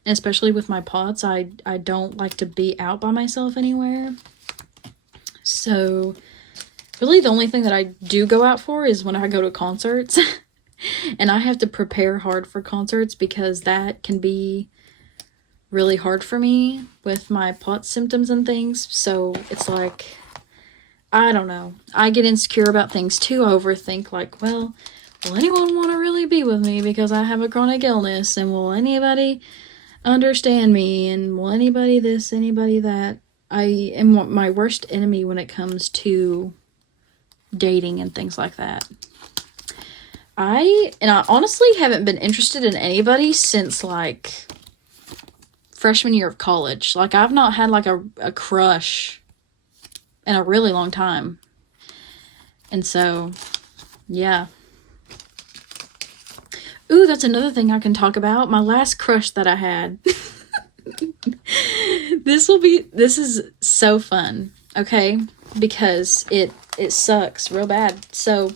and especially with my POTS, I don't like to be out by myself anywhere. So really the only thing that I do go out for is when I go to concerts. And I have to prepare hard for concerts because that can be really hard for me with my POTS symptoms and things. So it's like, I don't know. I get insecure about things too. I overthink, like, well, will anyone want to really be with me because I have a chronic illness? And will anybody understand me? And will anybody this, anybody that? I am my worst enemy when it comes to dating and things like that. I honestly haven't been interested in anybody since, like, freshman year of college. Like, I've not had, like, a crush in a really long time. And so, yeah. Ooh, that's another thing I can talk about. My last crush that I had. This is so fun, okay? Because it sucks real bad. So,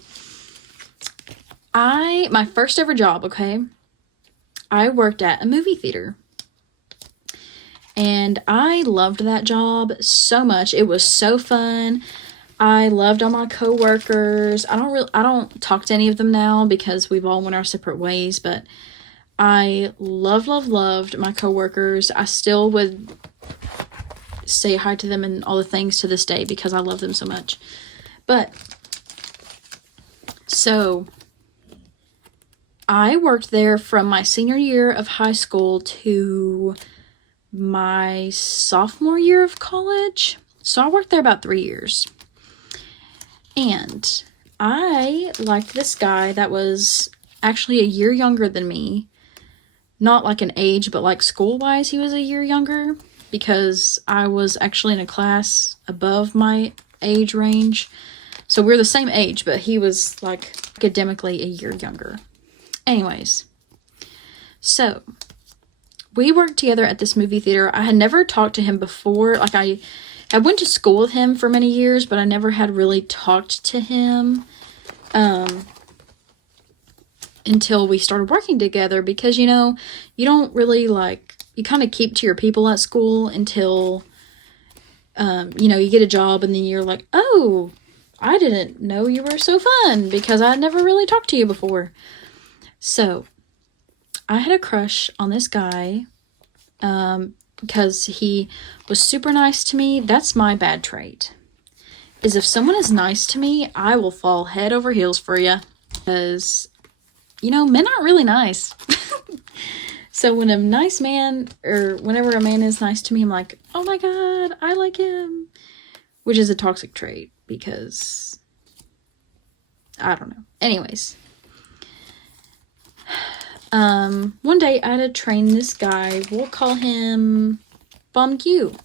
my first ever job, okay? I worked at a movie theater. And I loved that job so much. It was so fun. I loved all my coworkers. I don't talk to any of them now because we've all went our separate ways, but I loved my coworkers. I still would say hi to them and all the things to this day because I love them so much. But so I worked there from my senior year of high school to my sophomore year of college. So I worked there about 3 years. And I liked this guy that was actually a year younger than me. Not like an age, but like school-wise, he was a year younger because I was actually in a class above my age range. So we're the same age, but he was, like, academically a year younger. Anyways, so we worked together at this movie theater. I had never talked to him before. Like, I went to school with him for many years, but I never had really talked to him until we started working together because, you know, you don't really, like, you kind of keep to your people at school until, you know, you get a job and then you're like, oh, I didn't know you were so fun because I never really talked to you before. So I had a crush on this guy because he was super nice to me. That's my bad trait, is if someone is nice to me, I will fall head over heels for you because, you know, men aren't really nice. So when a nice man, or whenever a man is nice to me, I'm like, oh my God, I like him, which is a toxic trait because I don't know. Anyways, one day I had to train this guy. We'll call him Bomgu.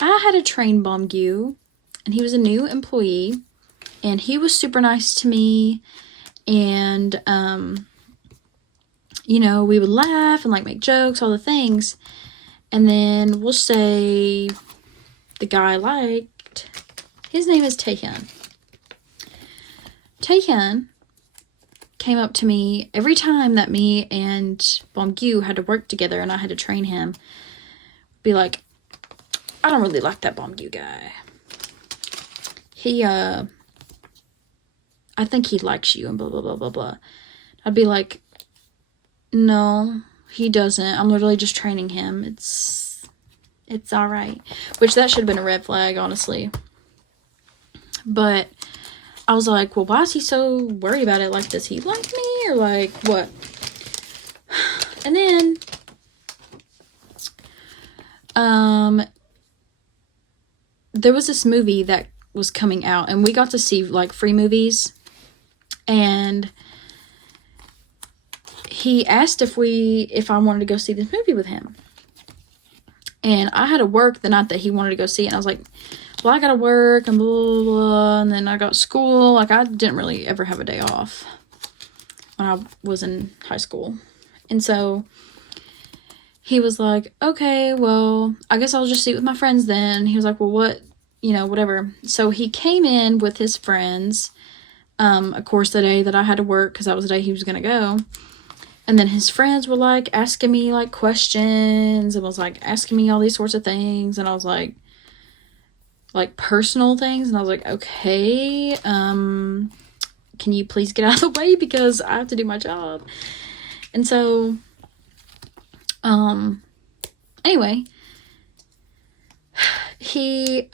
I had to train Bomgu, and he was a new employee, and he was super nice to me, and you know, we would laugh and like make jokes, all the things. And then we'll say the guy I liked, his name is Taehyun. Taehyun came up to me every time that me and Bongyu had to work together and I had to train him. Be like, I don't really like that Bongyu guy. He, I think he likes you and blah, blah, blah, blah, blah. I'd be like, no, he doesn't. I'm literally just training him. It's all right. Which that should have been a red flag, honestly. But I was like, well, why is he so worried about it? Like, does he like me or like what? And then, there was this movie that was coming out and we got to see like free movies, and he asked if I wanted to go see this movie with him. And I had to work the night that he wanted to go see it. And I was like, well, I gotta work and blah, blah, blah. And then I got school. Like, I didn't really ever have a day off when I was in high school. And so he was like, okay, well, I guess I'll just see it with my friends then. He was like, well, what, you know, whatever. So he came in with his friends, of course, the day that I had to work because that was the day he was going to go. And then his friends were like asking me like questions and was like asking me all these sorts of things. And I was like personal things. And I was like, okay, can you please get out of the way because I have to do my job. And so, anyway, he,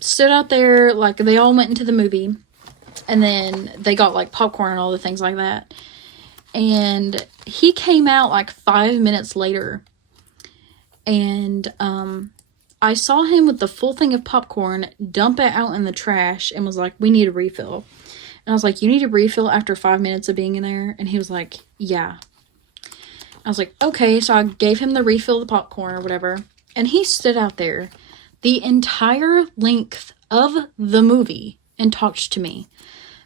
stood out there, like they all went into the movie and then they got like popcorn and all the things like that. And he came out like 5 minutes later. And I saw him with the full thing of popcorn, dump it out in the trash, and was like, we need a refill. And I was like, you need a refill after 5 minutes of being in there? And he was like, yeah. I was like, okay. So I gave him the refill of the popcorn or whatever. And he stood out there the entire length of the movie and talked to me.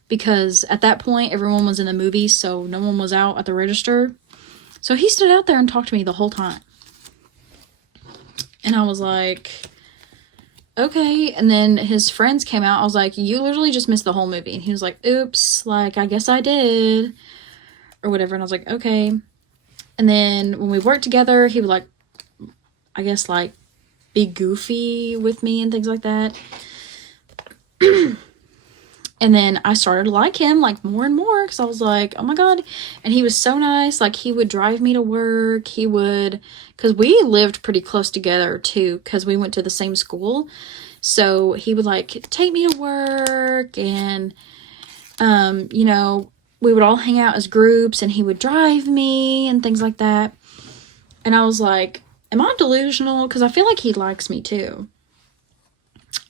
Because at that point, everyone was in the movie, so no one was out at the register. So he stood out there and talked to me the whole time. And I was like, okay. And then his friends came out. I was like, you literally just missed the whole movie. And he was like, oops, like, I guess I did. Or whatever. And I was like, okay. And then when we worked together, he would like, I guess like, be goofy with me and things like that. And then I started to like him, like, more and more, because I was like, oh my god. And he was so nice. Like, he would drive me to work. He would, because we lived pretty close together, too, because we went to the same school. So he would, like, take me to work, and, you know, we would all hang out as groups, and he would drive me, and things like that. And I was like, am I delusional? Because I feel like he likes me, too.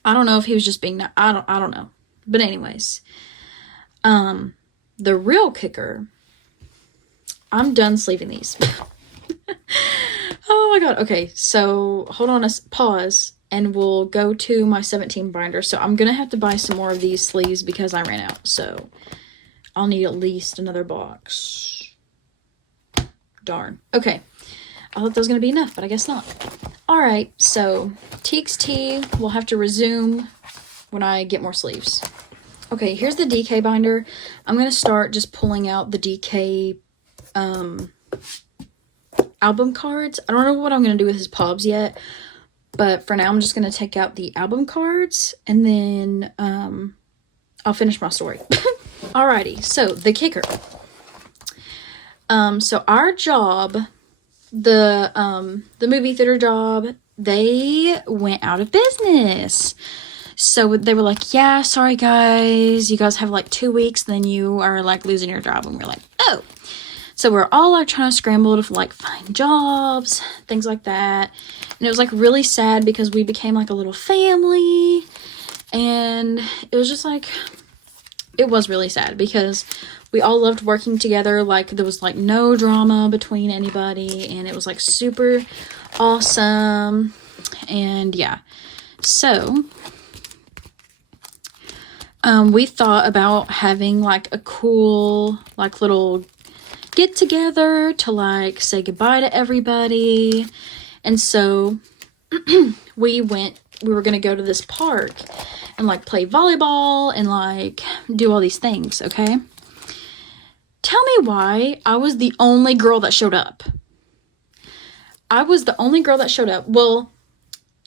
I don't know if he was just being, I don't know. But anyways, the real kicker, I'm done sleeving these. Oh my god. Okay, so hold on, pause, and we'll go to my 17 binder. So I'm gonna have to buy some more of these sleeves because I ran out. So I'll need at least another box. Darn. Okay. I thought that was gonna be enough, but I guess not. Alright, so TXT will have to resume when I get more sleeves. Okay, here's the DK binder. I'm going to start just pulling out the DK album cards. I don't know what I'm going to do with his pubs yet, but for now I'm just going to take out the album cards and then I'll finish my story. Alrighty, so the kicker. So our job, the movie theater job, they went out of business. So they were like, yeah, sorry guys, you guys have like 2 weeks, then you are like losing your job. And we're like, oh. So we're all like trying to scramble to like find jobs, things like that. And it was like really sad because we became like a little family. And it was just like, it was really sad because we all loved working together. Like there was like no drama between anybody. And it was like super awesome. And yeah, so we thought about having like a cool like little get together to like say goodbye to everybody. And so we were going to go to this park and like play volleyball and like do all these things, okay? Tell me why I was the only girl that showed up. I was the only girl that showed up. Well,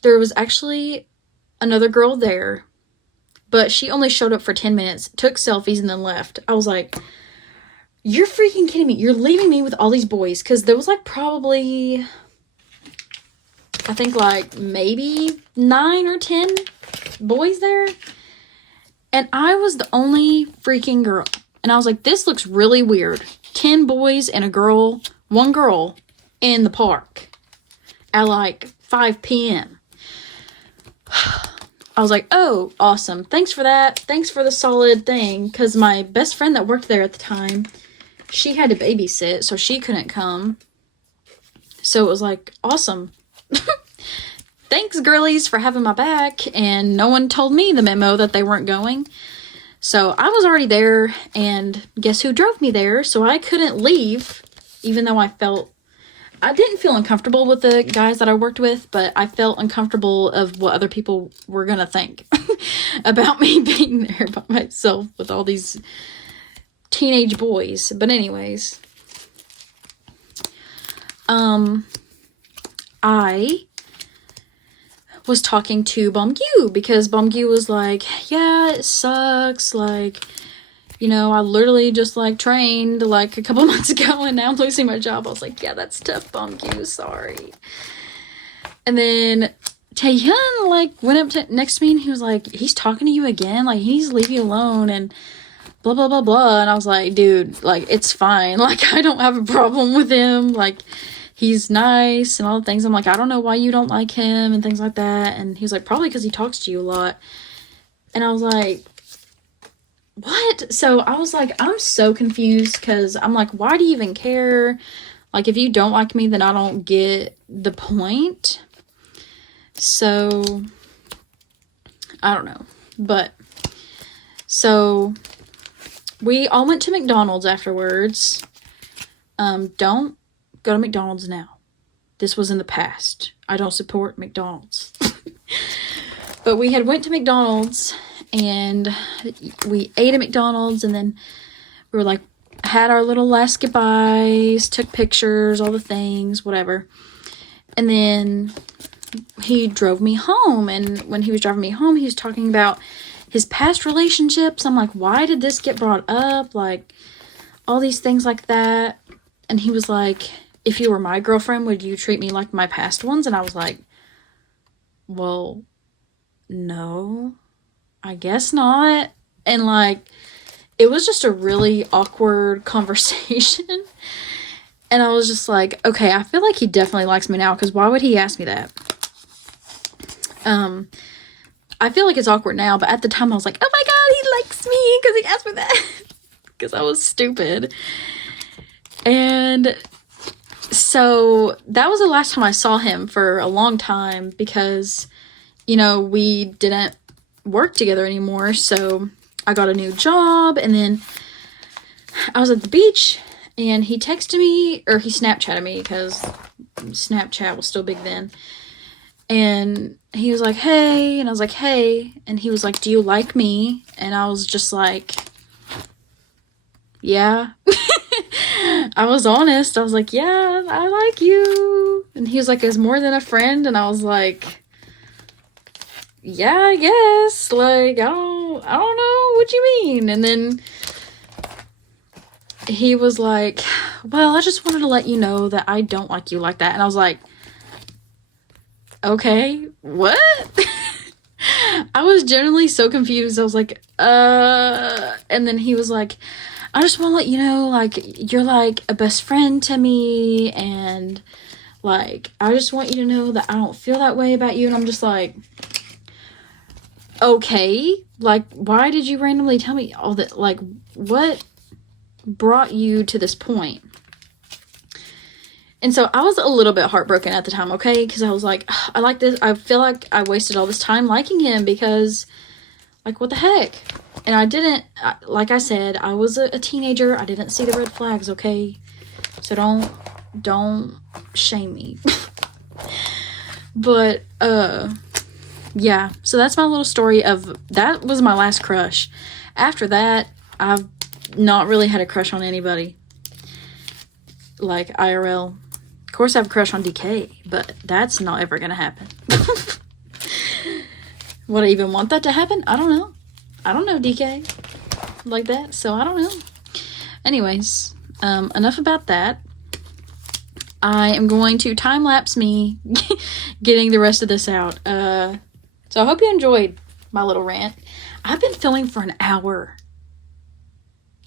there was actually another girl there, but she only showed up for 10 minutes, took selfies, and then left. I was like, you're freaking kidding me. You're leaving me with all these boys. Because there was like probably, I think like maybe 9 or 10 boys there. And I was the only freaking girl. And I was like, this looks really weird. 10 boys and a girl, one girl in the park at like 5 p.m. I was like, oh, awesome. Thanks for that. Thanks for the solid thing. Because my best friend that worked there at the time, she had to babysit, so she couldn't come. So it was like, awesome. Thanks, girlies, for having my back. And no one told me the memo that they weren't going. So I was already there, and guess who drove me there? So I couldn't leave, even though I didn't feel uncomfortable with the guys that I worked with, but I felt uncomfortable of what other people were going to think about me being there by myself with all these teenage boys. But anyways, I was talking to Bomgyu because Bomgyu was like, yeah, it sucks. Like, you know, I literally just like trained like a couple months ago and now I'm losing my job. I was like, yeah, that's tough, Bomgyu, sorry. And then Taehyun like went up to next to me and he was like, he's talking to you again? Like, he needs to leave you alone and blah, blah, blah, blah. And I was like, dude, like, it's fine. Like, I don't have a problem with him. Like, he's nice and all the things. I'm like, I don't know why you don't like him and things like that. And he was like, probably because he talks to you a lot. And I was like, what? So I was like, I'm so confused because I'm like, why do you even care? Like, if you don't like me, then I don't get the point. So, I don't know. But, so, we all went to McDonald's afterwards. Don't go to McDonald's now. This was in the past. I don't support McDonald's. But we had went to McDonald's and we ate at McDonald's and then we were like, had our little last goodbyes, took pictures, all the things, whatever. And then he drove me home. And when he was driving me home, he was talking about his past relationships. I'm like, why did this get brought up? Like, all these things like that. And he was like, if you were my girlfriend, would you treat me like my past ones? And I was like, well, no, I guess not. And like, it was just a really awkward conversation. And I was just like, okay, I feel like he definitely likes me now, because why would he ask me that? I feel like it's awkward now, but at the time I was like, oh my god, he likes me because he asked me that. Because I was stupid. And so that was the last time I saw him for a long time because, you know, we didn't work together anymore. So I got a new job and then I was at the beach and he texted me, or he Snapchatted me because Snapchat was still big then. And he was like, hey, and I was like, hey, and he was like, do you like me? And I was just like, yeah. I was honest. I was like, yeah, I like you. And he was like, as more than a friend. And I was like, yeah, I guess. Like, I don't know what you mean. And then he was like, well, I just wanted to let you know that I don't like you like that. And I was like, okay, what? I was generally so confused. I was like, and then he was like, I just want to let you know, like, you're like a best friend to me, and like, I just want you to know that I don't feel that way about you. And I'm just like, okay, like, why did you randomly tell me all that? Like, what brought you to this point? And so I was a little bit heartbroken at the time, okay? Because I was like, I like this. I feel like I wasted all this time liking him because, like, what the heck? And I didn't, like I said, I was a teenager. I didn't see the red flags, okay? So don't shame me. But, yeah. So that's my little story of, that was my last crush. After that, I've not really had a crush on anybody. Like, IRL. Of course I have a crush on DK, but that's not ever gonna happen. Would I even want that to happen? I don't know. I don't know DK like that, so I don't know. Anyways, enough about that. I am going to time-lapse me getting the rest of this out. So I hope you enjoyed my little rant. I've been filming for an hour.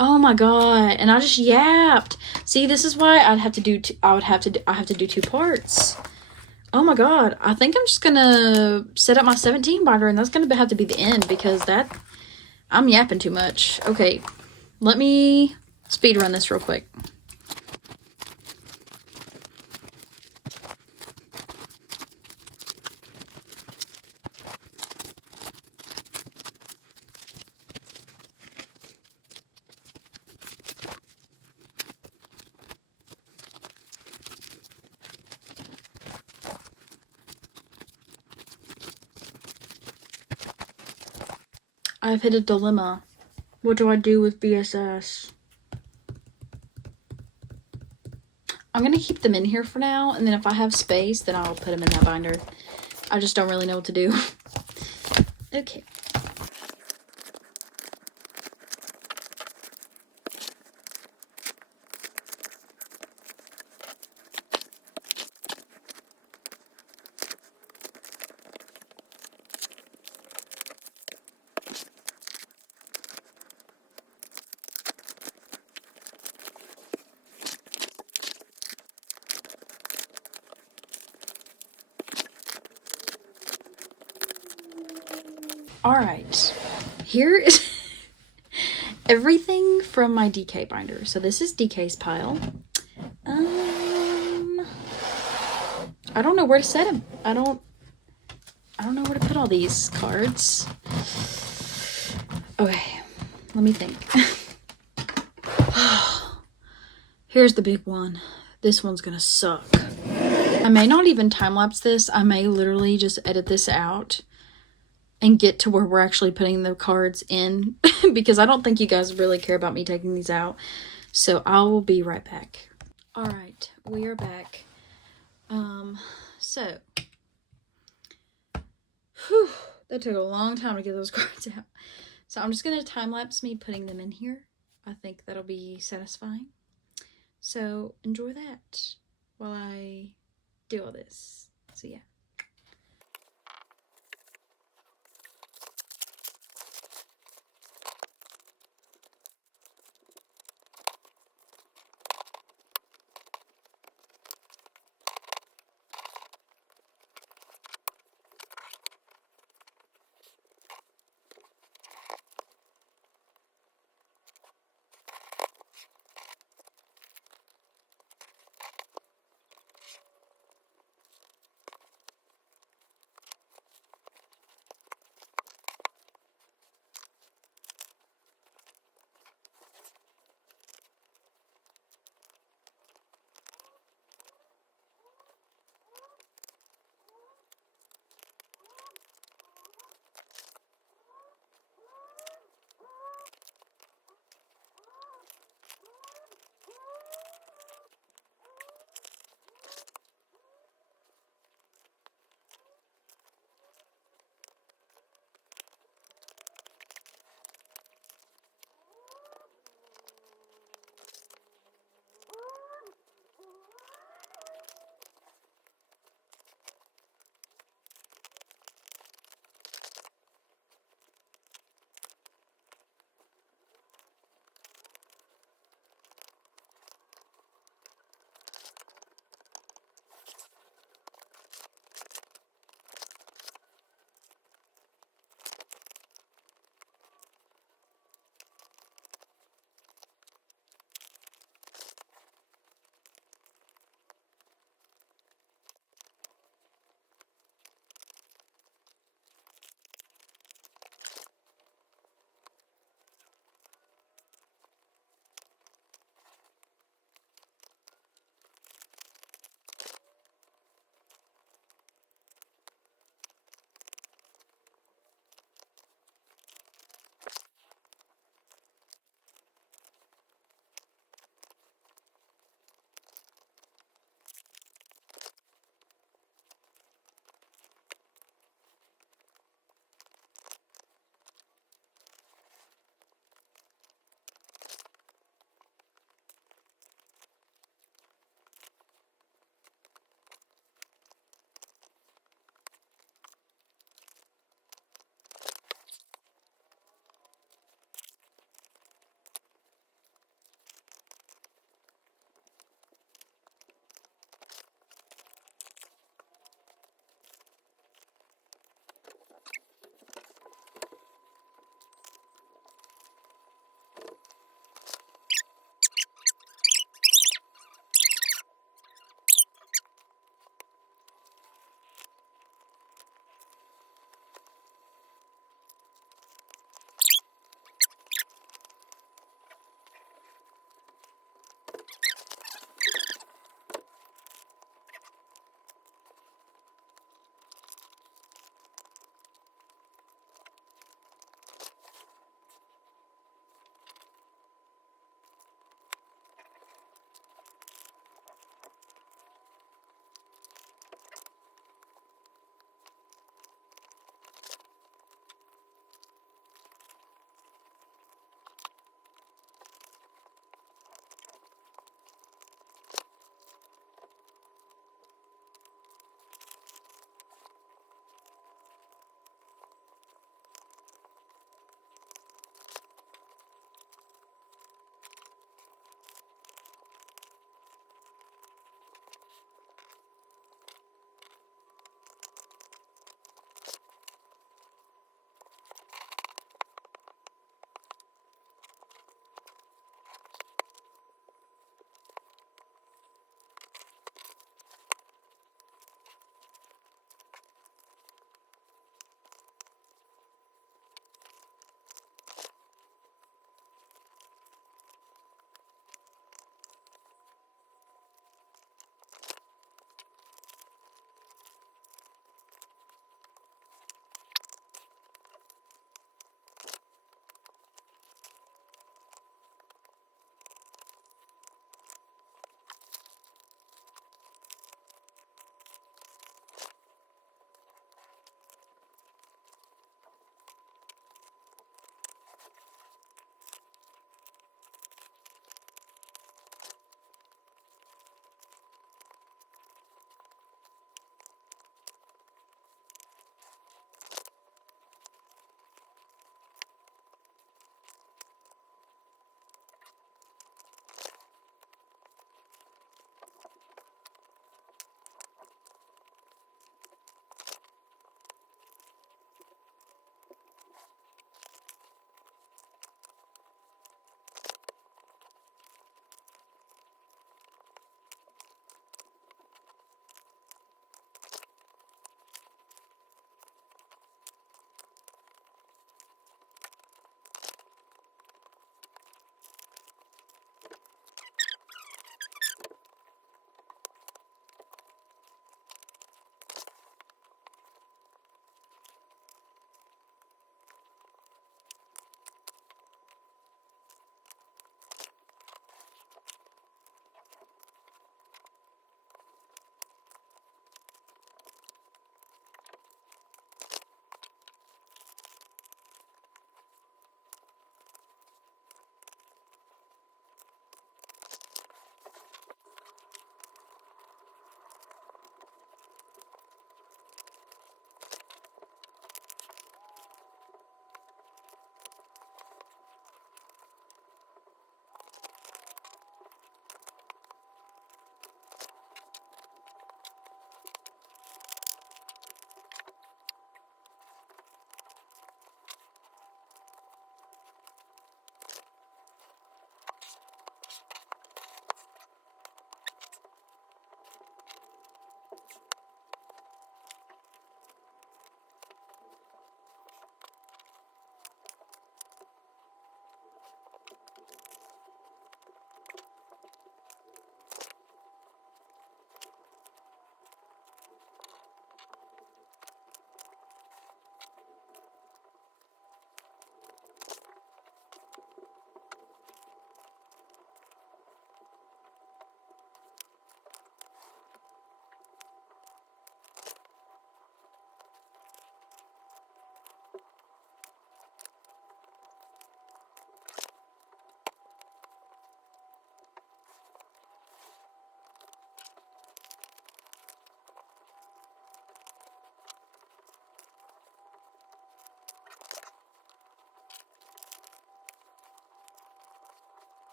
Oh my god, and I just yapped. See, this is why I have to do 2 parts. Oh my god, I think I'm just gonna set up my 17 binder, and that's gonna have to be the end, because I'm yapping too much. Okay, let me speed run this real quick. I've hit a dilemma. What do I do with VSS? I'm gonna keep them in here for now, and then if I have space, then I'll put them in that binder. I just don't really know what to do. Okay. Alright, here is everything from my DK binder. So this is DK's pile. I don't know where to set him. I don't know where to put all these cards. Okay, let me think. Here's the big one. This one's gonna suck. I may not even time-lapse this. I may literally just edit this out and get to where we're actually putting the cards in, because I don't think you guys really care about me taking these out. So I will be right back. All right, we are back. So, that took a long time to get those cards out. So I'm just gonna time-lapse me putting them in here. I think that'll be satisfying. So enjoy that while I do all this. So yeah.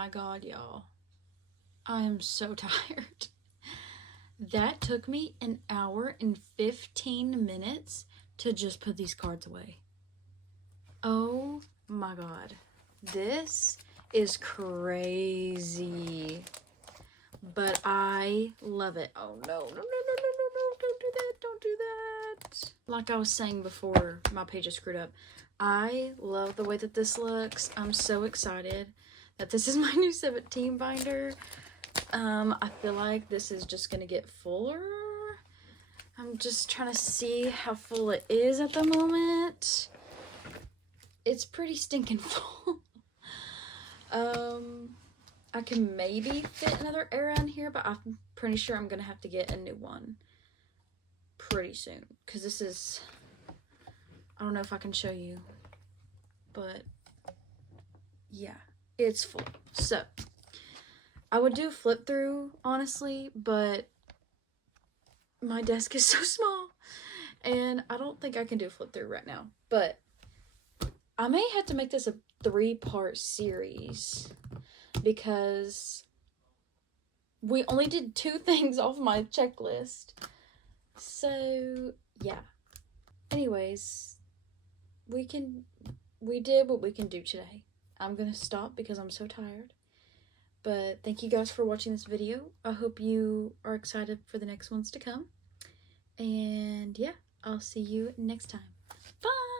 my god, y'all. I am so tired. That took me an hour and 15 minutes to just put these cards away. Oh my god. This is crazy. But I love it. Oh no, no, no, no, no, no, no, don't do that, don't do that. Like I was saying before my page is screwed up, I love the way that this looks. I'm so excited that this is my new 17 binder. I feel like this is just gonna get fuller. I'm just trying to see how full it is at the moment. It's pretty stinking full. I can maybe fit another era in here, but I'm pretty sure I'm gonna have to get a new one pretty soon, because this is, I don't know if I can show you, but yeah, it's full. So I would do flip through, honestly, but my desk is so small and I don't think I can do flip through right now. But I may have to make this a 3-part series, because we only did 2 things off my checklist. So yeah, anyways, we did what we can do today. I'm gonna stop because I'm so tired, but thank you guys for watching this video. I hope you are excited for the next ones to come, and yeah, I'll see you next time. Bye.